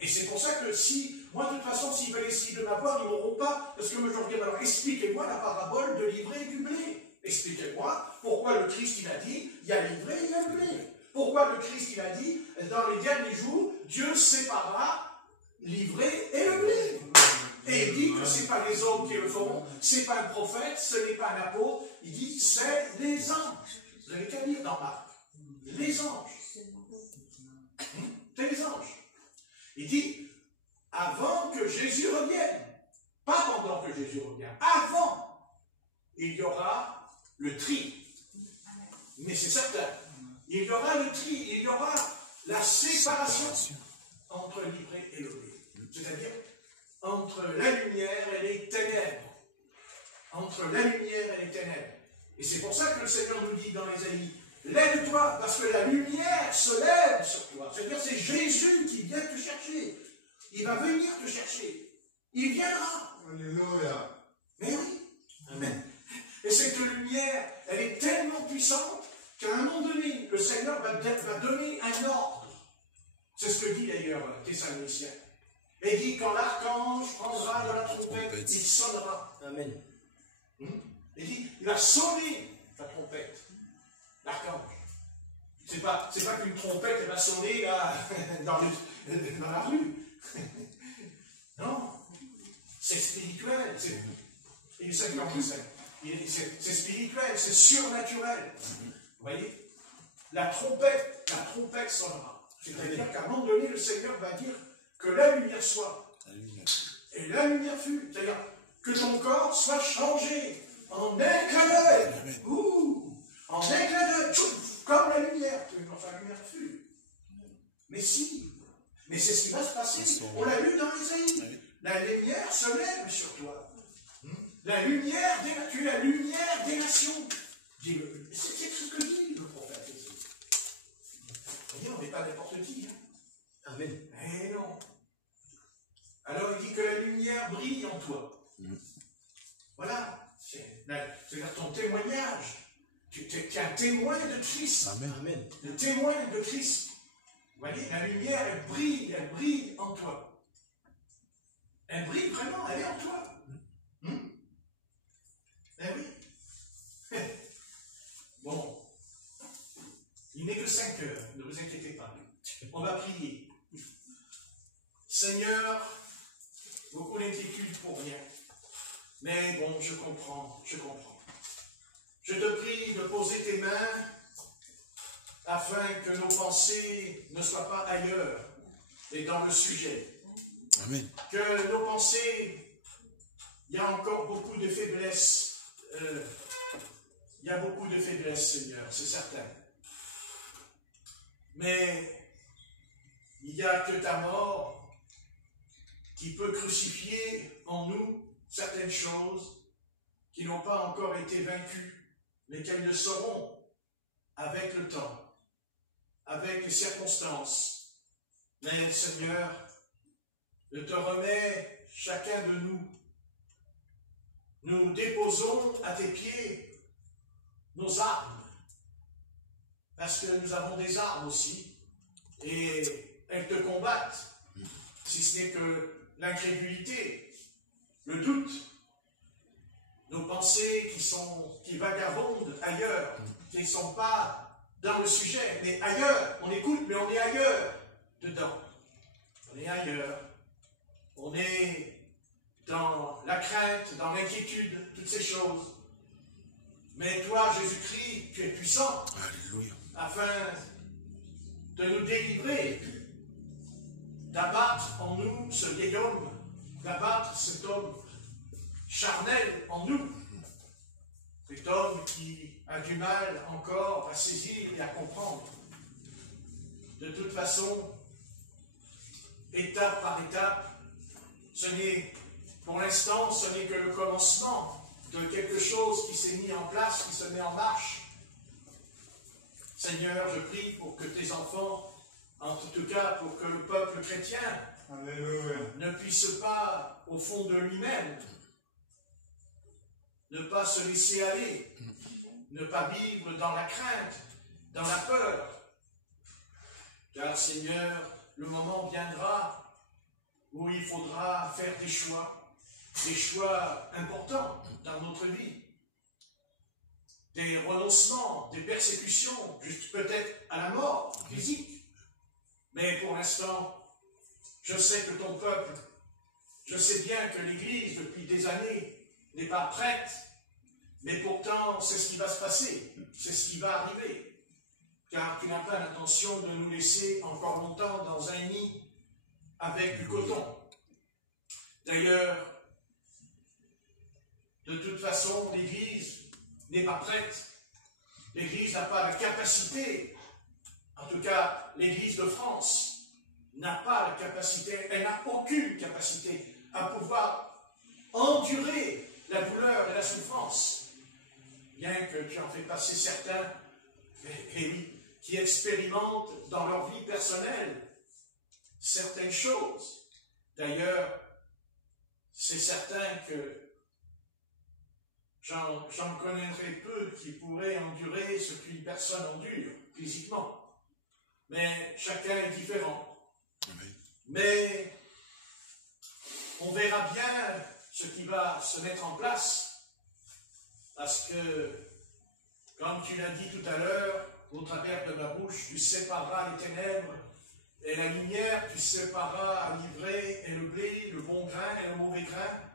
Et c'est pour ça que si, moi de toute façon, s'ils veulent essayer de m'avoir, ils ne m'auront pas. Parce que je leur dis, alors expliquez-moi la parabole de l'ivraie et du blé. Expliquez-moi pourquoi le Christ il a dit, il y a l'ivraie et il y a le blé. Pourquoi le Christ il a dit, dans les derniers jours, Dieu séparera l'ivraie et le blé. Et il dit que ce n'est pas les hommes qui le feront, ce n'est pas un prophète, ce n'est pas un apôtre, il dit c'est les anges. Vous n'avez qu'à lire dans Marc. Les anges. C'est les anges. Il dit, avant que Jésus revienne, pas pendant que Jésus revienne, avant, il y aura le tri. Mais c'est certain, il y aura le tri, il y aura la séparation entre l'ivraie et le blé. C'est-à-dire, entre la lumière et les ténèbres. Entre la lumière et les ténèbres. Et c'est pour ça que le Seigneur nous dit dans l'Ésaïe, lève-toi, parce que la lumière se lève sur toi. C'est-à-dire, c'est Jésus qui vient te chercher. Il va venir te chercher. Il viendra. Alléluia. Mais oui. Amen. Et cette lumière, elle est tellement puissante qu'à un moment donné, le Seigneur va donner un ordre. C'est ce que dit d'ailleurs Thessaloniciens. Et dit, quand l'archange prendra de la trompette, il sonnera. Amen. Il dit, il va sonner la trompette. L'archange. C'est pas qu'une trompette, elle va sonner là, dans la rue. Non. C'est spirituel. Et c'est spirituel, c'est surnaturel. Vous voyez? La trompette sonnera. C'est-à-dire qu'à un moment donné, le Seigneur va dire que la lumière soit. Et la lumière fut. C'est-à-dire que ton corps soit changé en un clin d'œil. En un clin d'œil. Comme la lumière. Enfin, la lumière fut. Mais si. Mais c'est ce qui va se passer. On l'a lu dans l'Ésaïe. La lumière se lève sur toi. La lumière, tu es la lumière des nations. C'est ce que dit le prophète ici. Vous voyez, on n'est pas n'importe qui. Amen. Eh non. Alors il dit que la lumière brille en toi. Voilà. C'est ton témoignage. Tu es un témoin de Christ. Amen. Le témoin de Christ. Vous voyez, la lumière, elle brille en toi. Elle brille vraiment, elle est en toi. Ben oui. Bon. Il n'est que 5 heures, ne vous inquiétez pas. On va prier. Seigneur, beaucoup d'inquiétudes pour rien. Mais bon, je comprends. Je te prie de poser tes mains afin que nos pensées ne soient pas ailleurs et dans le sujet. Amen. Que nos pensées, il y a encore beaucoup de faiblesses. Il y a beaucoup de faiblesses, Seigneur, c'est certain. Mais il n'y a que ta mort qui peut crucifier en nous certaines choses qui n'ont pas encore été vaincues, mais qu'elles le seront avec le temps, avec les circonstances. Mais Seigneur, je te remets chacun de nous. Nous déposons à tes pieds nos armes, parce que nous avons des armes aussi, et elles te combattent, si ce n'est que l'incrédulité, le doute, nos pensées qui vagabondent ailleurs, qui ne sont pas dans le sujet, mais ailleurs. On écoute, mais on est ailleurs dedans. On est ailleurs. On est dans la crainte, dans l'inquiétude, toutes ces choses. Mais toi, Jésus-Christ, tu es puissant. Alléluia. Afin de nous délivrer, d'abattre en nous ce vieil homme, d'abattre cet homme charnel en nous, cet homme qui a du mal encore à saisir et à comprendre. De toute façon, étape par étape, pour l'instant, ce n'est que le commencement de quelque chose qui s'est mis en place, qui se met en marche. Seigneur, je prie pour que tes enfants, en tout cas pour que le peuple chrétien, Alléluia. ne puisse pas, au fond de lui-même, ne pas se laisser aller, ne pas vivre dans la crainte, dans la peur. Car, Seigneur, le moment viendra où il faudra faire des choix importants dans notre vie, des renoncements, des persécutions, juste peut-être à la mort physique. Mais pour l'instant, je sais que ton peuple, je sais bien que l'Église, depuis des années, n'est pas prête, mais pourtant, c'est ce qui va se passer, c'est ce qui va arriver, car tu n'as pas l'intention de nous laisser encore longtemps dans un nid avec du coton. D'ailleurs, de toute façon, l'Église n'est pas prête. L'Église n'a pas la capacité, en tout cas l'Église de France, n'a pas la capacité, elle n'a aucune capacité à pouvoir endurer la douleur et la souffrance. Bien que tu en fais passer certains, et oui, qui expérimentent dans leur vie personnelle certaines choses. D'ailleurs, c'est certain que j'en connaîtrai peu qui pourraient endurer ce qu'une personne endure physiquement. Mais chacun est différent. Amen. Mais on verra bien ce qui va se mettre en place. Parce que, comme tu l'as dit tout à l'heure, au travers de ma bouche, tu sépareras les ténèbres et la lumière, tu sépareras l'ivraie et le blé, le bon grain et le mauvais grain.